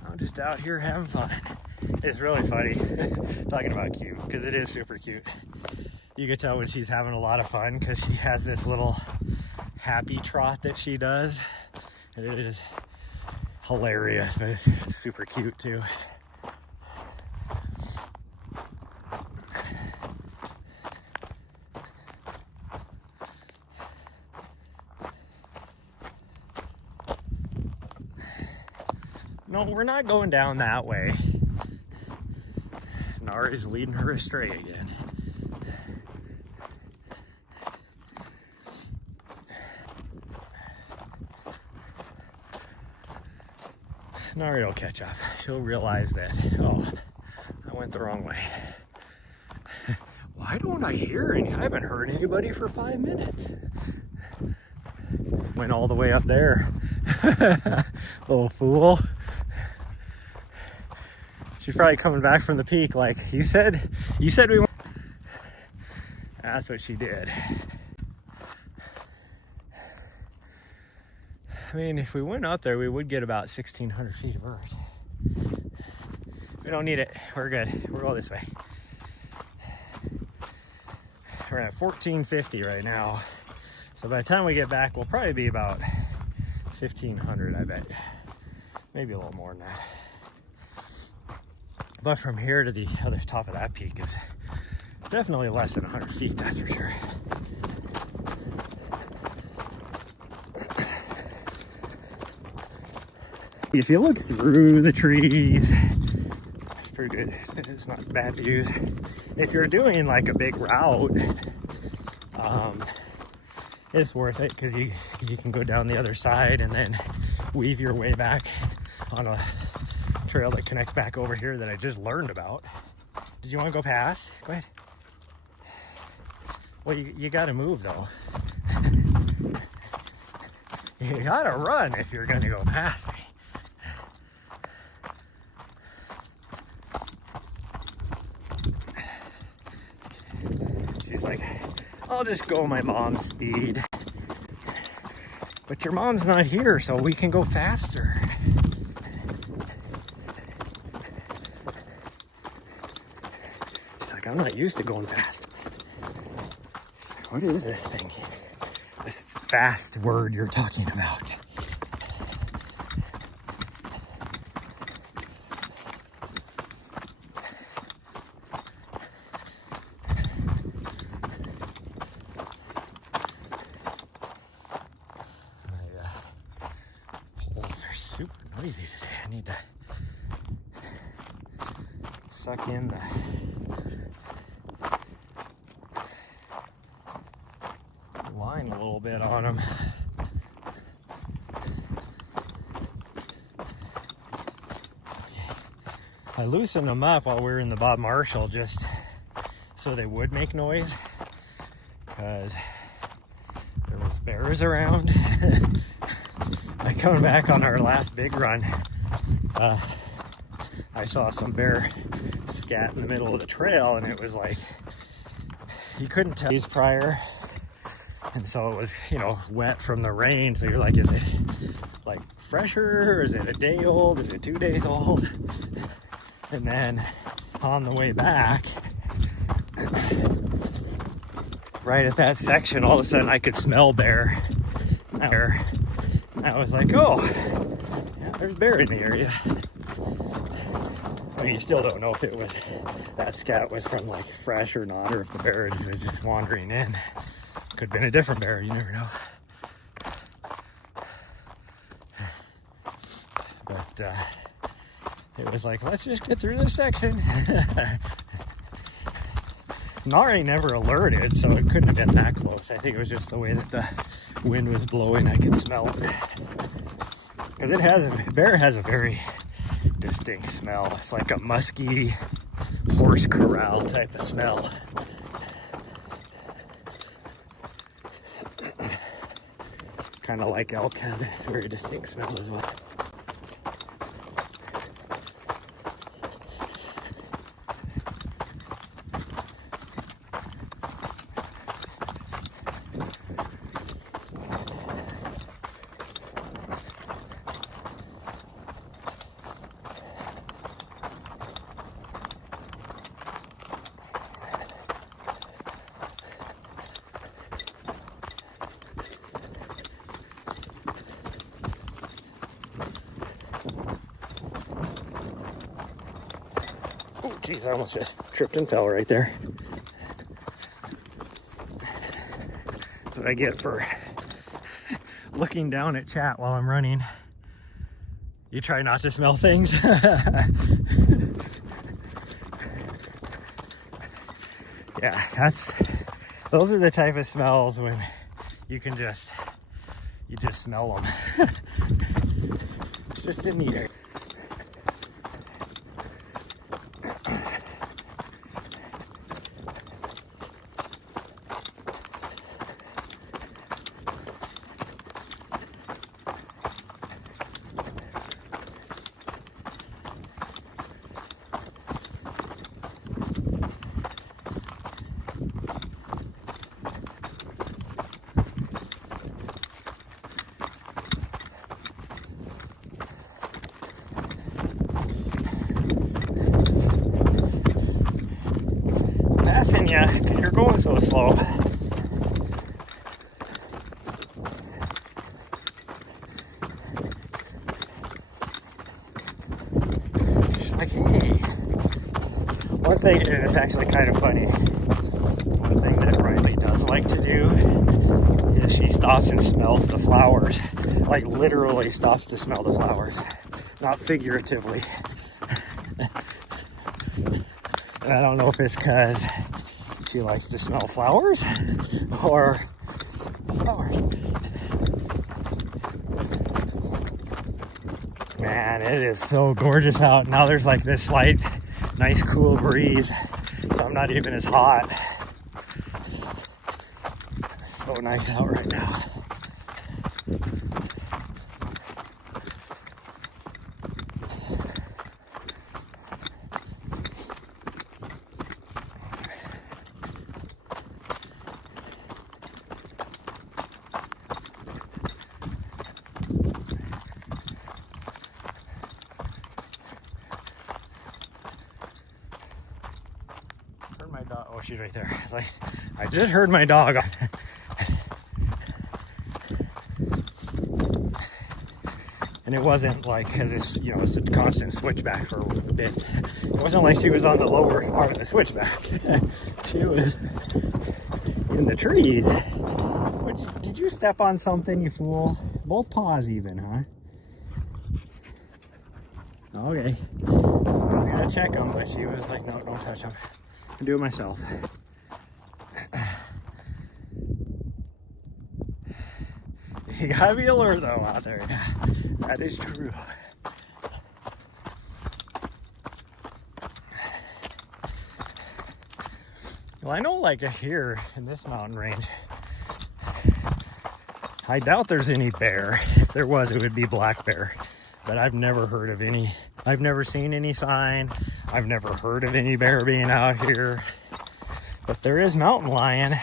I'm just out here having fun. It's really funny talking about cute, because it is super cute. You can tell when she's having a lot of fun, because she has this little happy trot that she does. It is hilarious, but it's super cute too. No, we're not going down that way. Nari's leading her astray again. Nari will catch up. She'll realize that, oh, I went the wrong way. Why don't I hear any? I haven't heard anybody for 5 minutes. Went all the way up there. Little fool. She's probably coming back from the peak like, you said we went. That's what she did. I mean, if we went up there, we would get about 1,600 feet of earth. We don't need it. We're good. We'll go this way. We're at 1,450 right now. So by the time we get back, we'll probably be about 1,500, I bet. Maybe a little more than that. But from here to the other top of that peak is definitely less than 100 feet, that's for sure. If you look through the trees, it's pretty good. It's not bad views. If you're doing like a big route, it's worth it because you can go down the other side and then weave your way back on a trail that connects back over here that I just learned about. Did you want to go past? Go ahead. Well, you gotta move though. You gotta run if you're gonna go past me. She's like, I'll just go my mom's speed. But your mom's not here, so we can go faster. She's like, I'm not used to going fast. What is this thing? This fast word you're talking about? Poles are super noisy today. I need to suck in the line a little bit on them. Okay. I loosened them up while we were in the Bob Marshall just so they would make noise because there was bears around. Like coming back on our last big run, I saw some bear scat in the middle of the trail and it was like, you couldn't tell these prior. And so it was, you know, wet from the rain. So you're like, is it like fresher? Or is it a day old? Is it 2 days old? And then on the way back, right at that section, all of a sudden I could smell bear. I was like, oh, yeah, there's bear in the area. I mean, you still don't know if it was, that scat was from like fresh or not, or if the bear was just wandering in. Could have been a different bear, you never know. But it was like, let's just get through this section. Nari never alerted, so it couldn't have been that close. I think it was just the way that the wind was blowing, I could smell it. Because bear has a very distinct smell. It's like a musky horse corral type of smell. Kind of like elk has a very distinct smell as well. Geez, I almost just tripped and fell right there. That's what I get for looking down at chat while I'm running. You try not to smell things. Yeah, those are the type of smells when you just smell them. It's just in the air. Yeah, you're going so slow. Like, hey. One thing, and it's actually kind of funny, one thing that Riley does like to do is she stops and smells the flowers. Like, literally stops to smell the flowers, not figuratively. And I don't know if it's because she likes to smell flowers or flowers. Man, it is so gorgeous out. Now there's like this slight, nice cool breeze, so I'm not even as hot. It's so nice out right now. My dog, oh, she's right there. It's like, I just heard my dog. And it wasn't like, because it's, you know, it's a constant switchback for a bit. It wasn't like she was on the lower part of the switchback. She was in the trees. Did you step on something, you fool? Both paws even, huh? Okay. I was gonna check them, but she was like, no, don't touch them. Do it myself. You gotta be alert though out there. That is true. Well, I know like here in this mountain range, I doubt there's any bear. If there was, it would be black bear. But I've never heard of any. I've never seen any sign. I've never heard of any bear being out here. But there is mountain lion.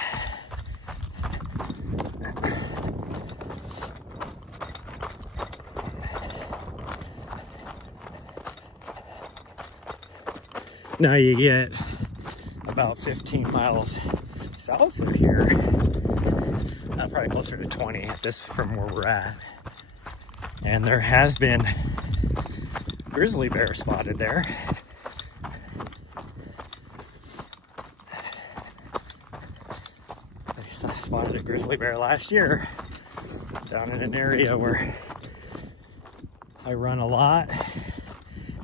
Now you get about 15 miles south of here. Probably closer to 20 at this from where we're at. And there has been grizzly bear spotted there. I spotted a grizzly bear last year down in an area where I run a lot.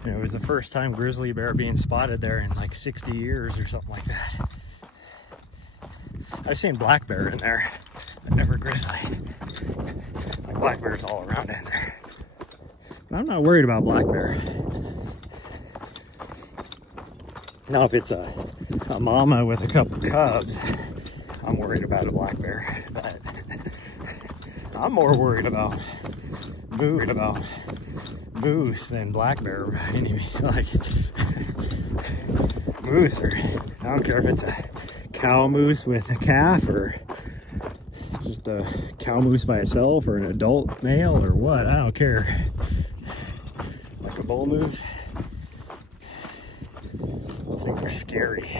And it was the first time grizzly bear being spotted there in like 60 years or something like that. I've seen black bear in there, but never grizzly. Like black bear's all around in there. But I'm not worried about black bear. Now if it's a mama with a couple cubs, I'm worried about a black bear. But I'm more worried about moose than black bear. Like moose, or I don't care if it's a cow moose with a calf or just a cow moose by itself or an adult male or what. I don't care. Like a bull moose, those things are scary.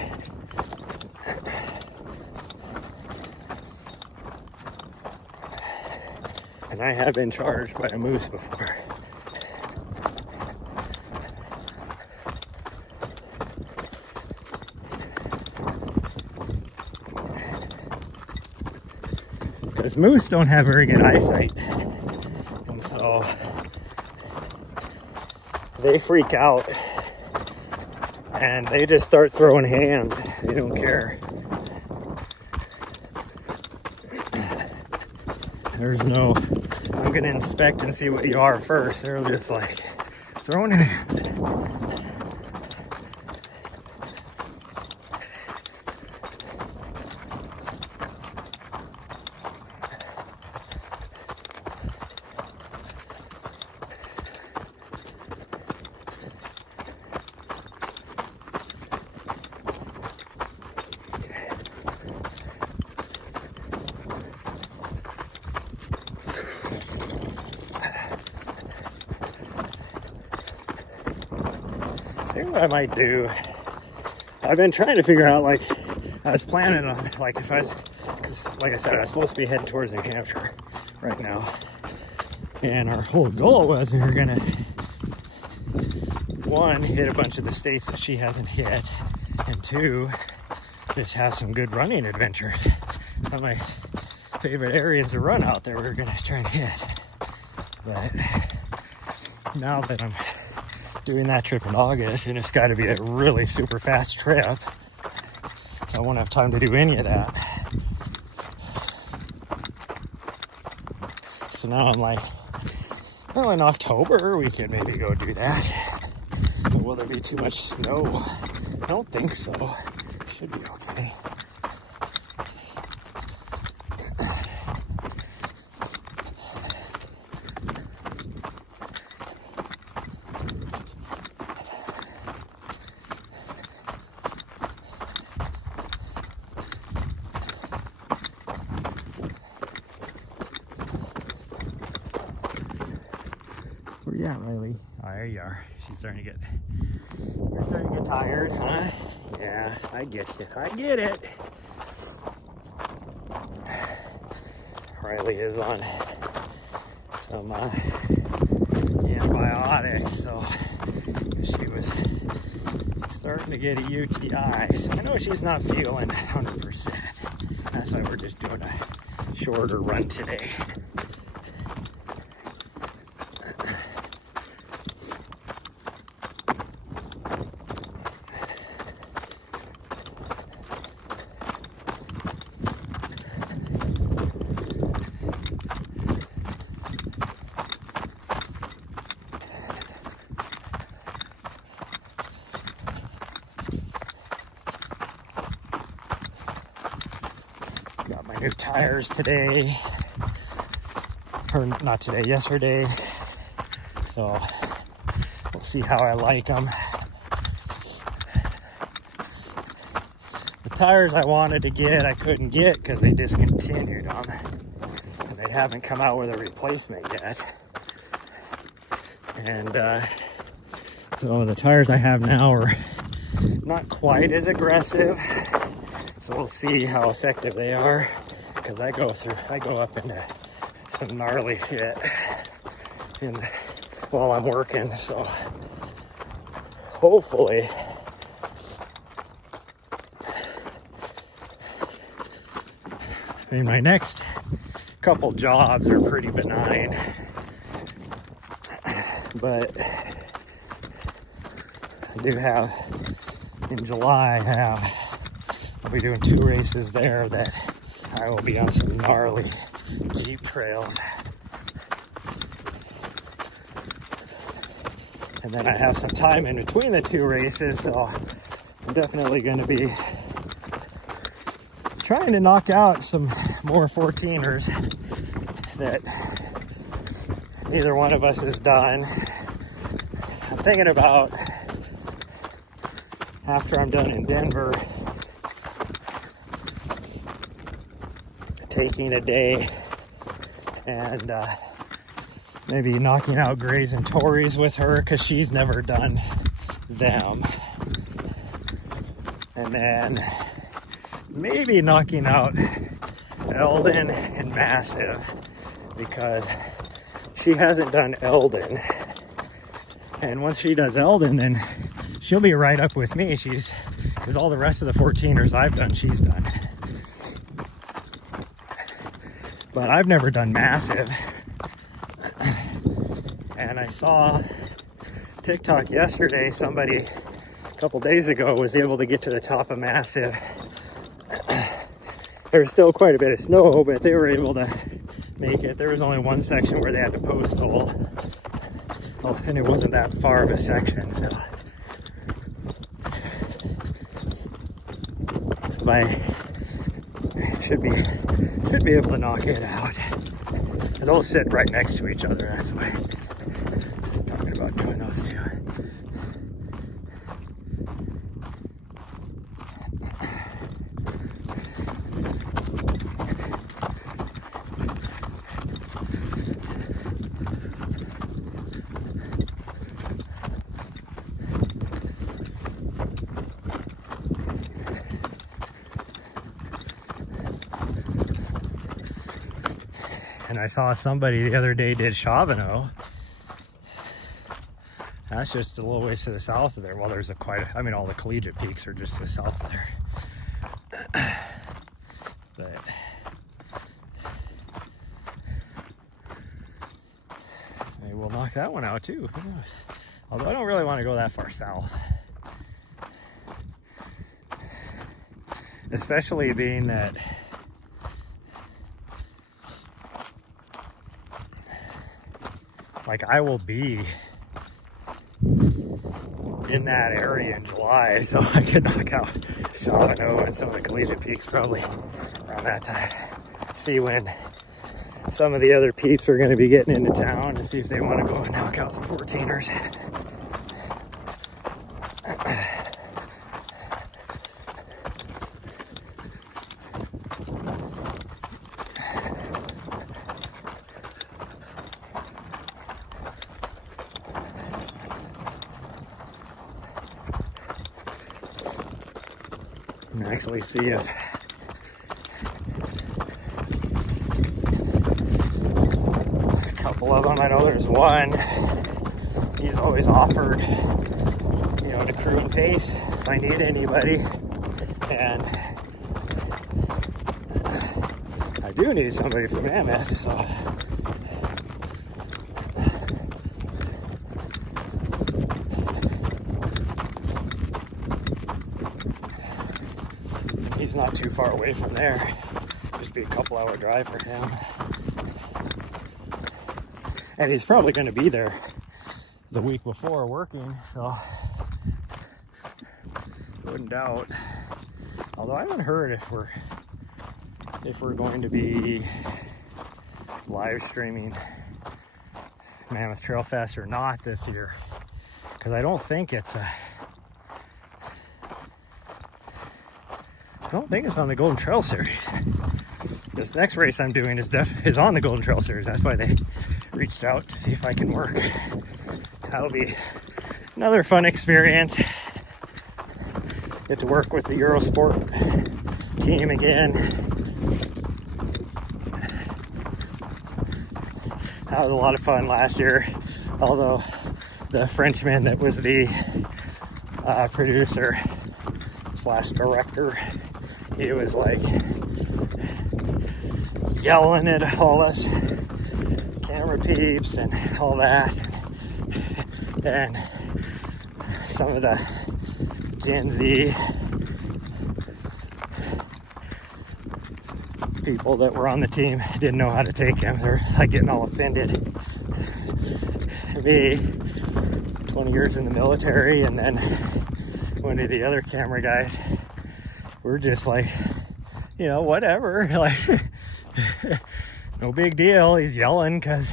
And I have been charged by a moose before. because moose don't have very good eyesight. And so they freak out and they just start throwing hands. They don't care. There's no, I'm gonna inspect and see what you are first. They're just like throwing hands. Here's what I might do. I've been trying to figure out, like, I was planning on, like, if I was, because, like I said, I was supposed to be heading towards New Hampshire right now. And our whole goal was we were gonna, one, hit a bunch of the states that she hasn't hit, and two, just have some good running adventures. Some of my favorite areas to run out there we were gonna try and hit. But now that I'm doing that trip in August, and it's got to be a really super fast trip, so I won't have time to do any of that. So now I'm like, well, in October we could maybe go do that. But will there be too much snow? I don't think so. Should be okay. Where you at, Riley? Oh, there you are. You're starting to get tired, huh? Yeah, I get you. I get it. Riley is on some antibiotics, so she was starting to get a UTI. So I know she's not feeling 100%. That's why we're just doing a shorter run today. Got my new tires today, or not today, yesterday, so we'll see how I like them. The tires I wanted to get, I couldn't get because they discontinued them, and they haven't come out with a replacement yet. And so the tires I have now are not quite as aggressive. So we'll see how effective they are, because I go up into some gnarly shit while I'm working. So hopefully I mean, my next couple jobs are pretty benign, but I do have, in July, I'll be doing 2 races there that I will be on some gnarly Jeep trails. And then I have some time in between the 2 races, so I'm definitely going to be trying to knock out some more 14ers that neither one of us has done. I'm thinking about, after I'm done in Denver, taking a day and maybe knocking out Grays and Tories with her, because she's never done them, and then maybe knocking out Eldon and Massive, because she hasn't done Eldon, and once she does Eldon, then she'll be right up with me. Because all the rest of the 14ers I've done, she's done. but I've never done massive. And I saw TikTok yesterday, somebody a couple days ago was able to get to the top of massive. There's still quite a bit of snow, but they were able to make it. There was only one section where they had to post hole. Oh, and it wasn't that far of a section, so I should be able to knock it out. And those sit right next to each other, that's why I'm just talking about doing those two. And I saw somebody the other day did Chavano. That's just a little ways to the south of there. Well, there's I mean, all the collegiate peaks are just to the south of there. But so maybe we'll knock that one out too. Who knows? Although I don't really want to go that far south. Especially being that like I will be in that area in July, so I could knock out Chavano and some of the collegiate peaks probably around that time. See when some of the other peeps are going to be getting into town and see if they want to go and knock out some 14ers. And actually see if a couple of them, I know there's one, he's always offered, you know, to crew and pace if I need anybody, and I do need somebody for Mammoth, so he's not too far away from there. Just be a couple hour drive for him. And he's probably going to be there the week before working, so wouldn't doubt. Although I haven't heard if we're going to be live streaming Mammoth Trail Fest or not this year, because I don't think it's on the Golden Trail Series. This next race I'm doing is on the Golden Trail Series. That's why they reached out to see if I can work. That'll be another fun experience. Get to work with the Eurosport team again. That was a lot of fun last year, although the Frenchman that was the producer / director, he was like yelling at all us camera peeps and all that, and some of the Gen Z people that were on the team didn't know how to take him. They're like getting all offended. Me, 20 years in the military, and then one of the other camera guys, we're just like, you know, whatever, like no big deal. He's yelling because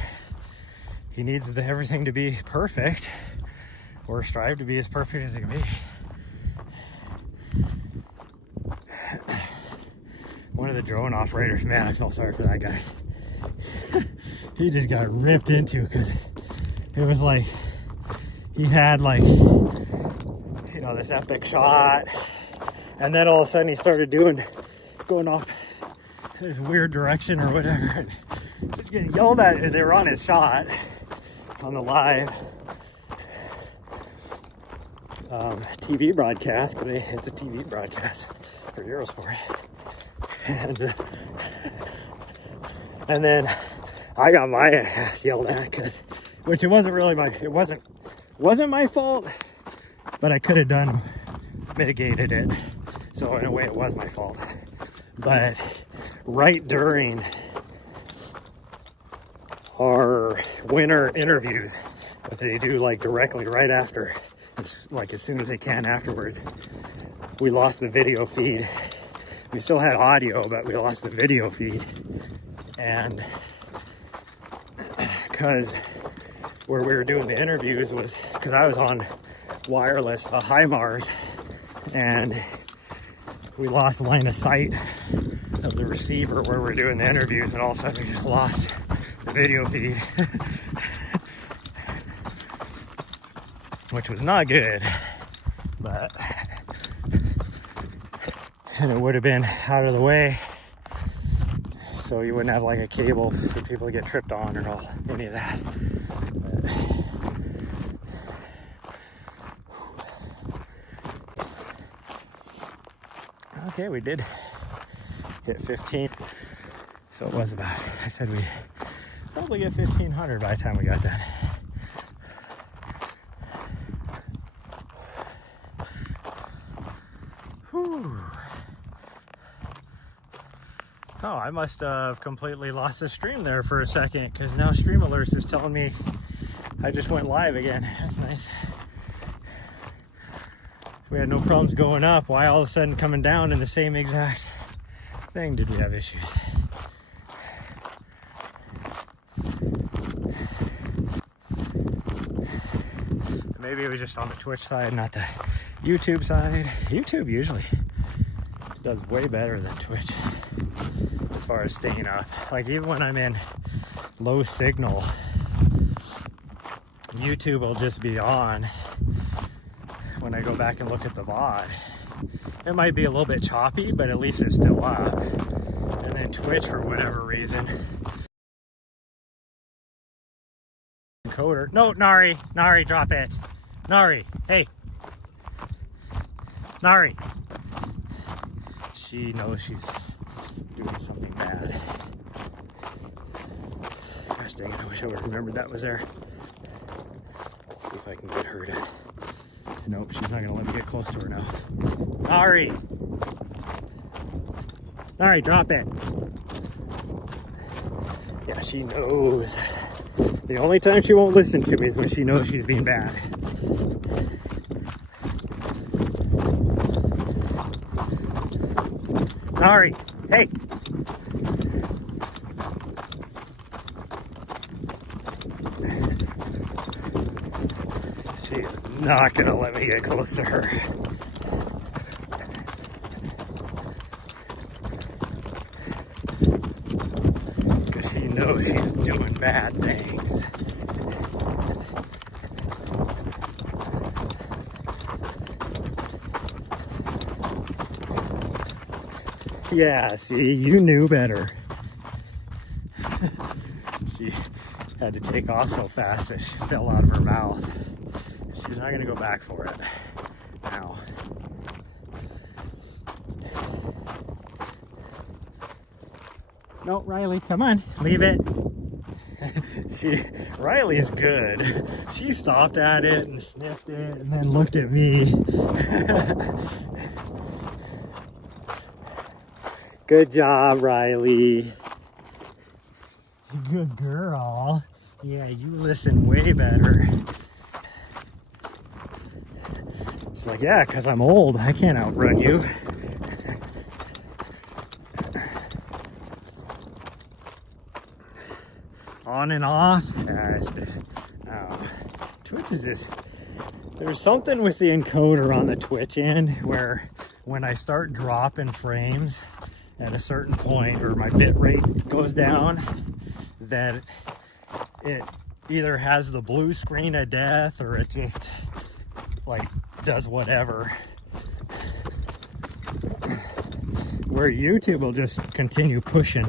he needs everything to be perfect, or strive to be as perfect as it can be. One of the drone operators, man, I feel sorry for that guy. He just got ripped into because it was like he had like, you know, this epic shot, and then all of a sudden he started going off this weird direction or whatever, and just getting yelled at. They were on his shot on the live TV broadcast, because it's a TV broadcast for Eurosport. And And then I got my ass yelled at, which it wasn't really wasn't my fault, but I could have mitigated it. So in a way it was my fault. But right during our winter interviews that they do like directly right after, it's like as soon as they can afterwards, we lost the video feed. We still had audio, but we lost the video feed. And because where we were doing the interviews was, because I was on wireless, HIMARS, and we lost line of sight of the receiver where we're doing the interviews, and all of a sudden we just lost the video feed. Which was not good, but, and it would have been out of the way, so you wouldn't have like a cable for people to get tripped on or all, any of that. But, okay, we did hit 15, so it was about, I said we'd probably get 1,500 by the time we got done. Whew. Oh, I must have completely lost the stream there for a second, because now Stream Alerts is telling me I just went live again. That's nice. We had no problems going up. Why all of a sudden coming down in the same exact thing? Did we have issues? Maybe it was just on the Twitch side, not the YouTube side. YouTube usually does way better than Twitch as far as staying up. Like even when I'm in low signal, YouTube will just be on when I go back and look at the VOD. It might be a little bit choppy, but at least it's still up. And then Twitch, for whatever reason, encoder. No, Nari, drop it. Nari, hey. Nari. She knows she's doing something bad. Gosh dang it, I wish I would have remembered that was there. Let's see if I can get her to... Nope, she's not gonna let me get close to her now. Nari! Nari, drop it! Yeah, she knows. The only time she won't listen to me is when she knows she's being bad. Nari, hey! She is not gonna let me get close to her. Because she knows she's doing bad things. Yeah, see, you knew better. She had to take off so fast that she fell out of her mouth. She's not gonna go back for it now. No, Riley, come on, leave it. Riley's good. She stopped at it and sniffed it and then looked at me. Good job, Riley. Good girl. Yeah, you listen way better. She's like, yeah, because I'm old. I can't outrun you. On and off. Twitch is just... There's something with the encoder on the Twitch end where when I start dropping frames at a certain point, or my bit rate goes down, that it either has the blue screen of death or it just like does whatever. Where YouTube will just continue pushing.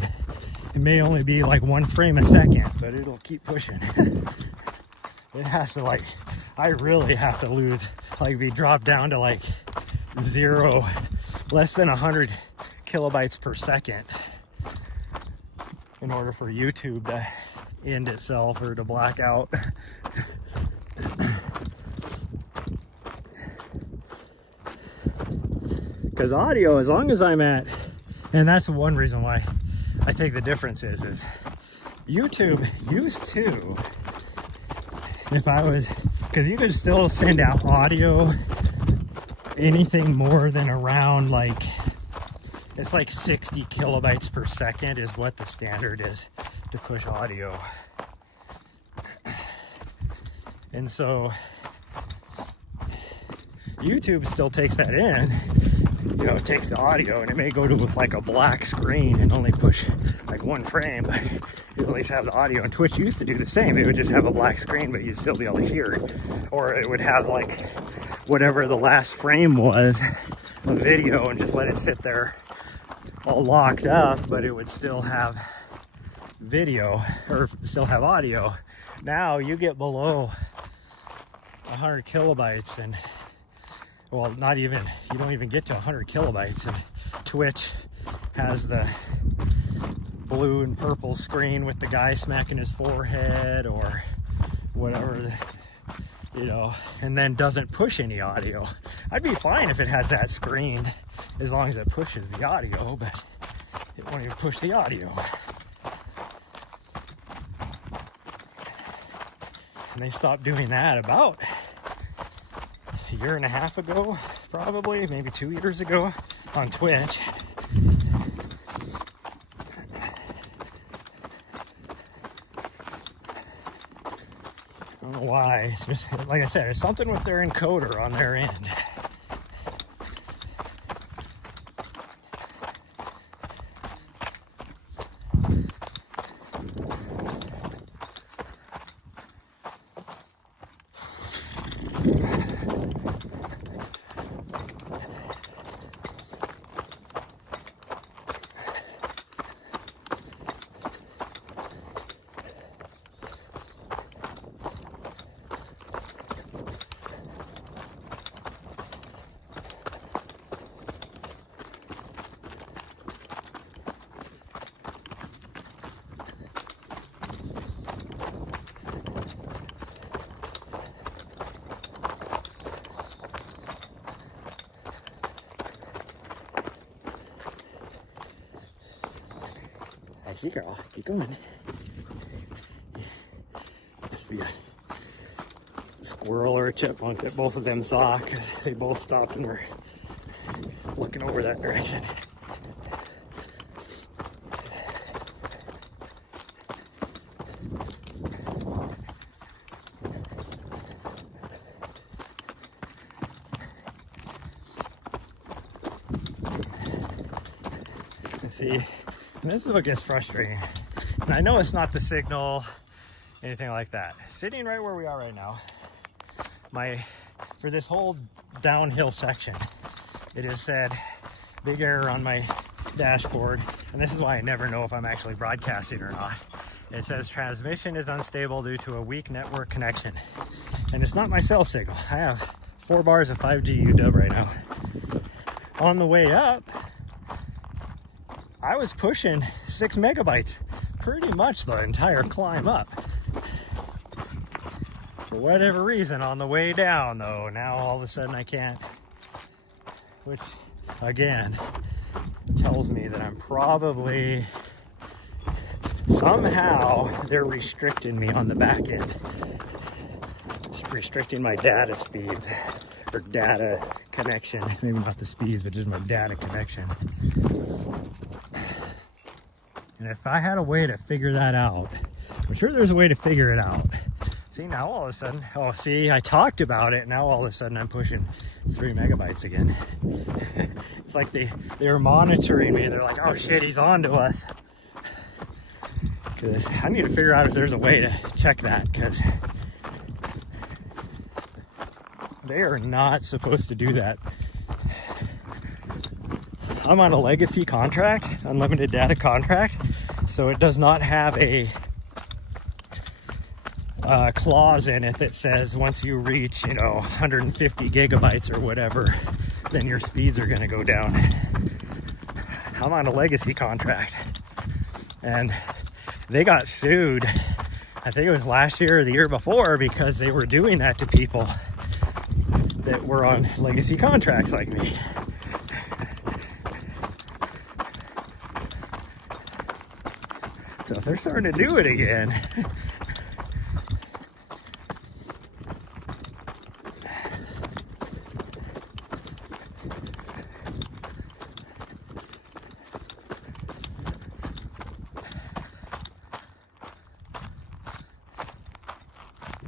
It may only be like 1 frame a second, but it'll keep pushing. It has to, like, I really have to lose, like, be dropped down to like 0, less than 100 kilobytes per second. in order for YouTube to end itself or to black out. Because audio, as long as I'm at, and that's one reason why I think the difference is YouTube used to, if I was, because you could still send out audio, anything more than around like, it's like 60 kilobytes per second is what the standard is to push audio. And so YouTube still takes that in, you know, it takes the audio and it may go to with like a black screen and only push like 1 frame, but you at least have the audio. And Twitch used to do the same. It would just have a black screen, but you'd still be able to hear it. Or it would have like whatever the last frame was of video and just let it sit there all locked up, but it would still have video or still have audio. Now you get below 100 kilobytes and, well, not even, you don't even get to 100 kilobytes, and Twitch has the blue and purple screen with the guy smacking his forehead or whatever, you know, and then doesn't push any audio. I'd be fine if it has that screen as long as it pushes the audio, but it won't even push the audio. And they stopped doing that about a year and a half ago, probably, maybe 2 years ago on Twitch. I don't know why. It's just, like I said, it's something with their encoder on their end. There you go. Keep going. Must be a squirrel or a chipmunk that both of them saw, because they both stopped and were looking over that direction. See, and this is what gets frustrating. And I know it's not the signal, anything like that. Sitting right where we are right now, for this whole downhill section, it has said big error on my dashboard, and this is why I never know if I'm actually broadcasting or not. It says transmission is unstable due to a weak network connection. And it's not my cell signal. I have 4 bars of 5G UW right now. On the way up, I was pushing 6 megabytes pretty much the entire climb up. For whatever reason, on the way down though, now all of a sudden I can't, which again tells me that I'm probably, somehow they're restricting me on the back end. Just restricting my data speeds or data connection. Maybe not the speeds, but just my data connection. And if I had a way to figure that out, I'm sure there's a way to figure it out. See, now all of a sudden, oh, see, I talked about it. Now all of a sudden I'm pushing 3 megabytes again. It's like they're monitoring me. They're like, oh shit, he's on to us. Cause I need to figure out if there's a way to check that, because they are not supposed to do that. I'm on a legacy contract, unlimited data contract, so it does not have a clause in it that says once you reach, 150 gigabytes or whatever, then your speeds are going to go down. I'm on a legacy contract, and they got sued. I think it was last year or the year before, because they were doing that to people that were on legacy contracts like me. So if they're starting to do it again,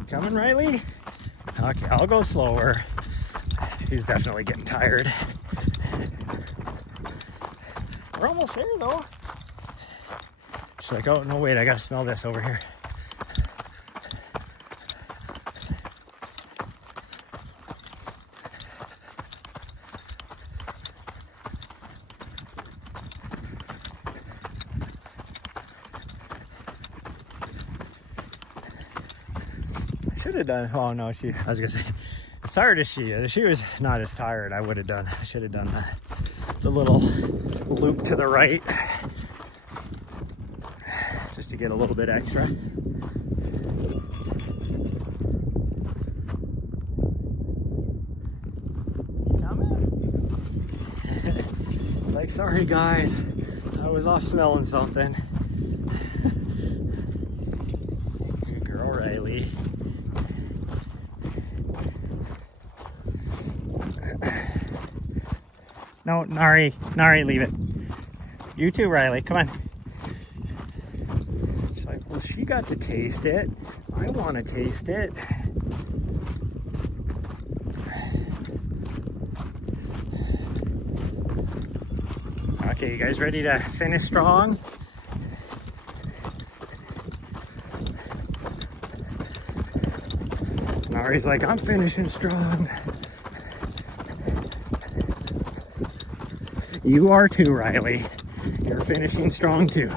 coming, Riley? Okay, I'll go slower. He's definitely getting tired. We're almost there though. She's like, oh no, wait, I gotta smell this over here. Should have done, oh no, I was gonna say, as tired as she is, if she was not as tired, I should have done the little loop to the right, just to get a little bit extra. You coming? Like, sorry guys, I was off smelling something. Good girl, Riley. No, Nari, leave it. You too, Riley, come on. She's like, well, she got to taste it. I want to taste it. Okay, you guys ready to finish strong? Nari's like, I'm finishing strong. You are too, Riley. You're finishing strong too.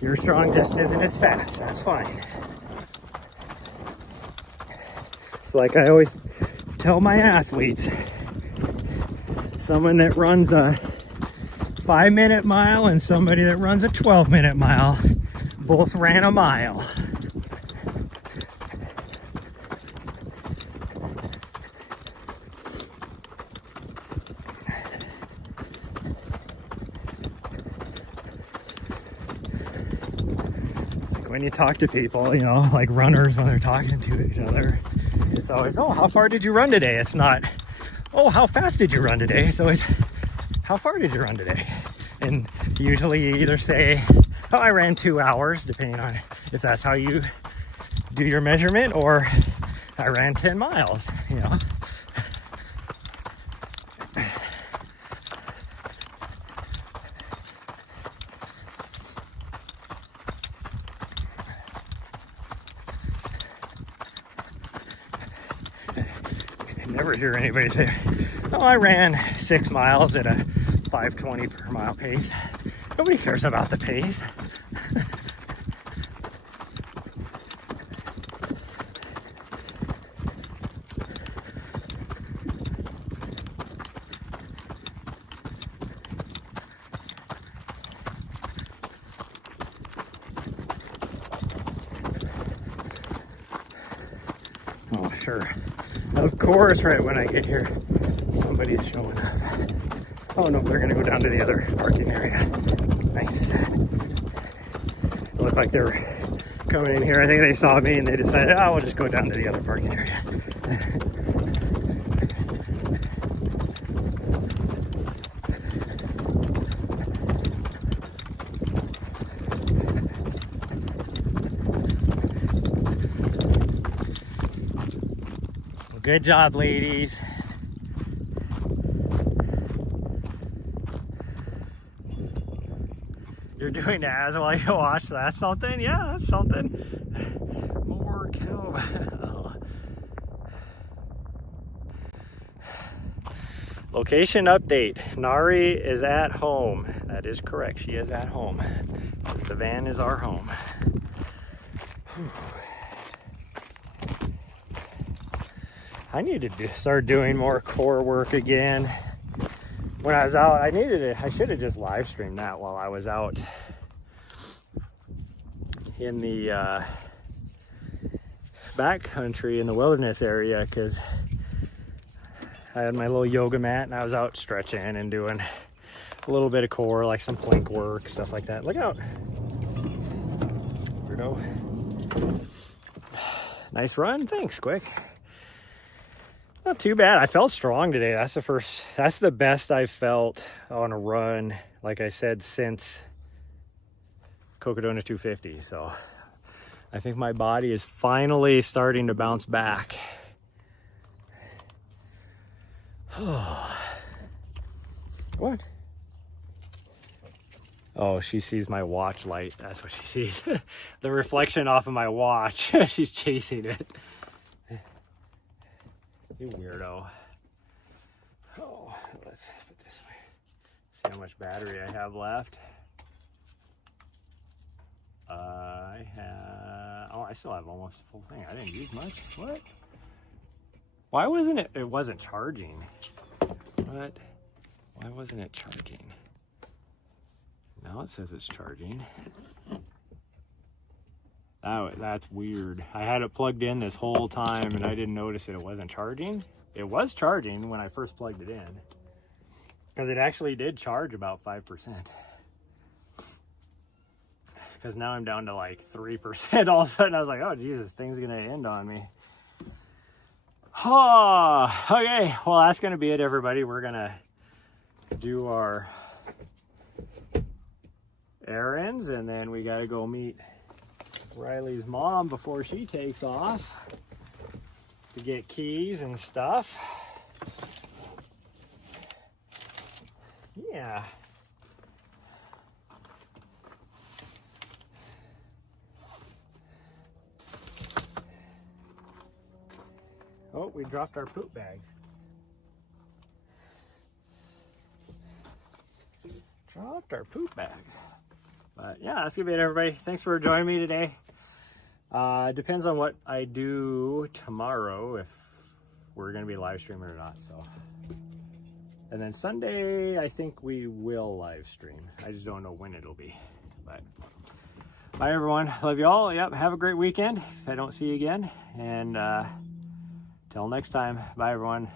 Your strong just isn't as fast. That's fine. It's like I always tell my athletes, someone that runs a 5-minute mile and somebody that runs a 12-minute mile both ran a mile. When you talk to people, you know, like runners, when they're talking to each other, it's always, oh, how far did you run today? It's not, oh, how fast did you run today? It's always, how far did you run today? And usually you either say, oh, I ran 2 hours, depending on if that's how you do your measurement, or I ran 10 miles, you know. Never hear anybody say, oh, I ran 6 miles at a 5:20 per mile pace. Nobody cares about the pace. Oh, sure. Of course, right when I get here, somebody's showing up. Oh no, they're gonna go down to the other parking area. Nice. It looked like they were coming in here. I think they saw me and they decided, oh, we'll just go down to the other parking area. Good job, ladies. You're doing as while you watch. That's something? Yeah, that's something. More cowbell. Location update. Nari is at home. That is correct. She is at home. The van is our home. Whew. I need to start doing more core work again. When I was out, I should have just live streamed that while I was out in the backcountry in the wilderness area because I had my little yoga mat and I was out stretching and doing a little bit of core, like some plank work, stuff like that. Look out. Weirdo. Nice run. Thanks, Quick. Not too bad. I felt strong today. That's the best I've felt on a run, like I said, since Cocodona 250. So I think my body is finally starting to bounce back. What? Oh, she sees my watch light. That's what she sees. The reflection off of my watch. She's chasing it. You weirdo. Oh, let's put this way. See how much battery I have left. I still have almost the full thing. I didn't use much. What? Why wasn't it? It wasn't charging. What? Why wasn't it charging? Now it says it's charging. Oh, that's weird. I had it plugged in this whole time and I didn't notice it wasn't charging. It was charging when I first plugged it in. Because it actually did charge about 5%. Because now I'm down to like 3%. All of a sudden I was like, oh Jesus, thing's gonna end on me. Oh, okay, well that's gonna be it, everybody. We're gonna do our errands and then we gotta go meet Riley's mom before she takes off to get keys and stuff. Yeah. Oh, we dropped our poop bags. Dropped our poop bags. But yeah, that's gonna be it, everybody. Thanks for joining me today. Depends on what I do tomorrow, if we're gonna be live streaming or not. So, and then Sunday, I think we will live stream. I just don't know when it'll be. But bye, everyone. Love you all. Yep. Have a great weekend. If I don't see you again, and till next time. Bye, everyone.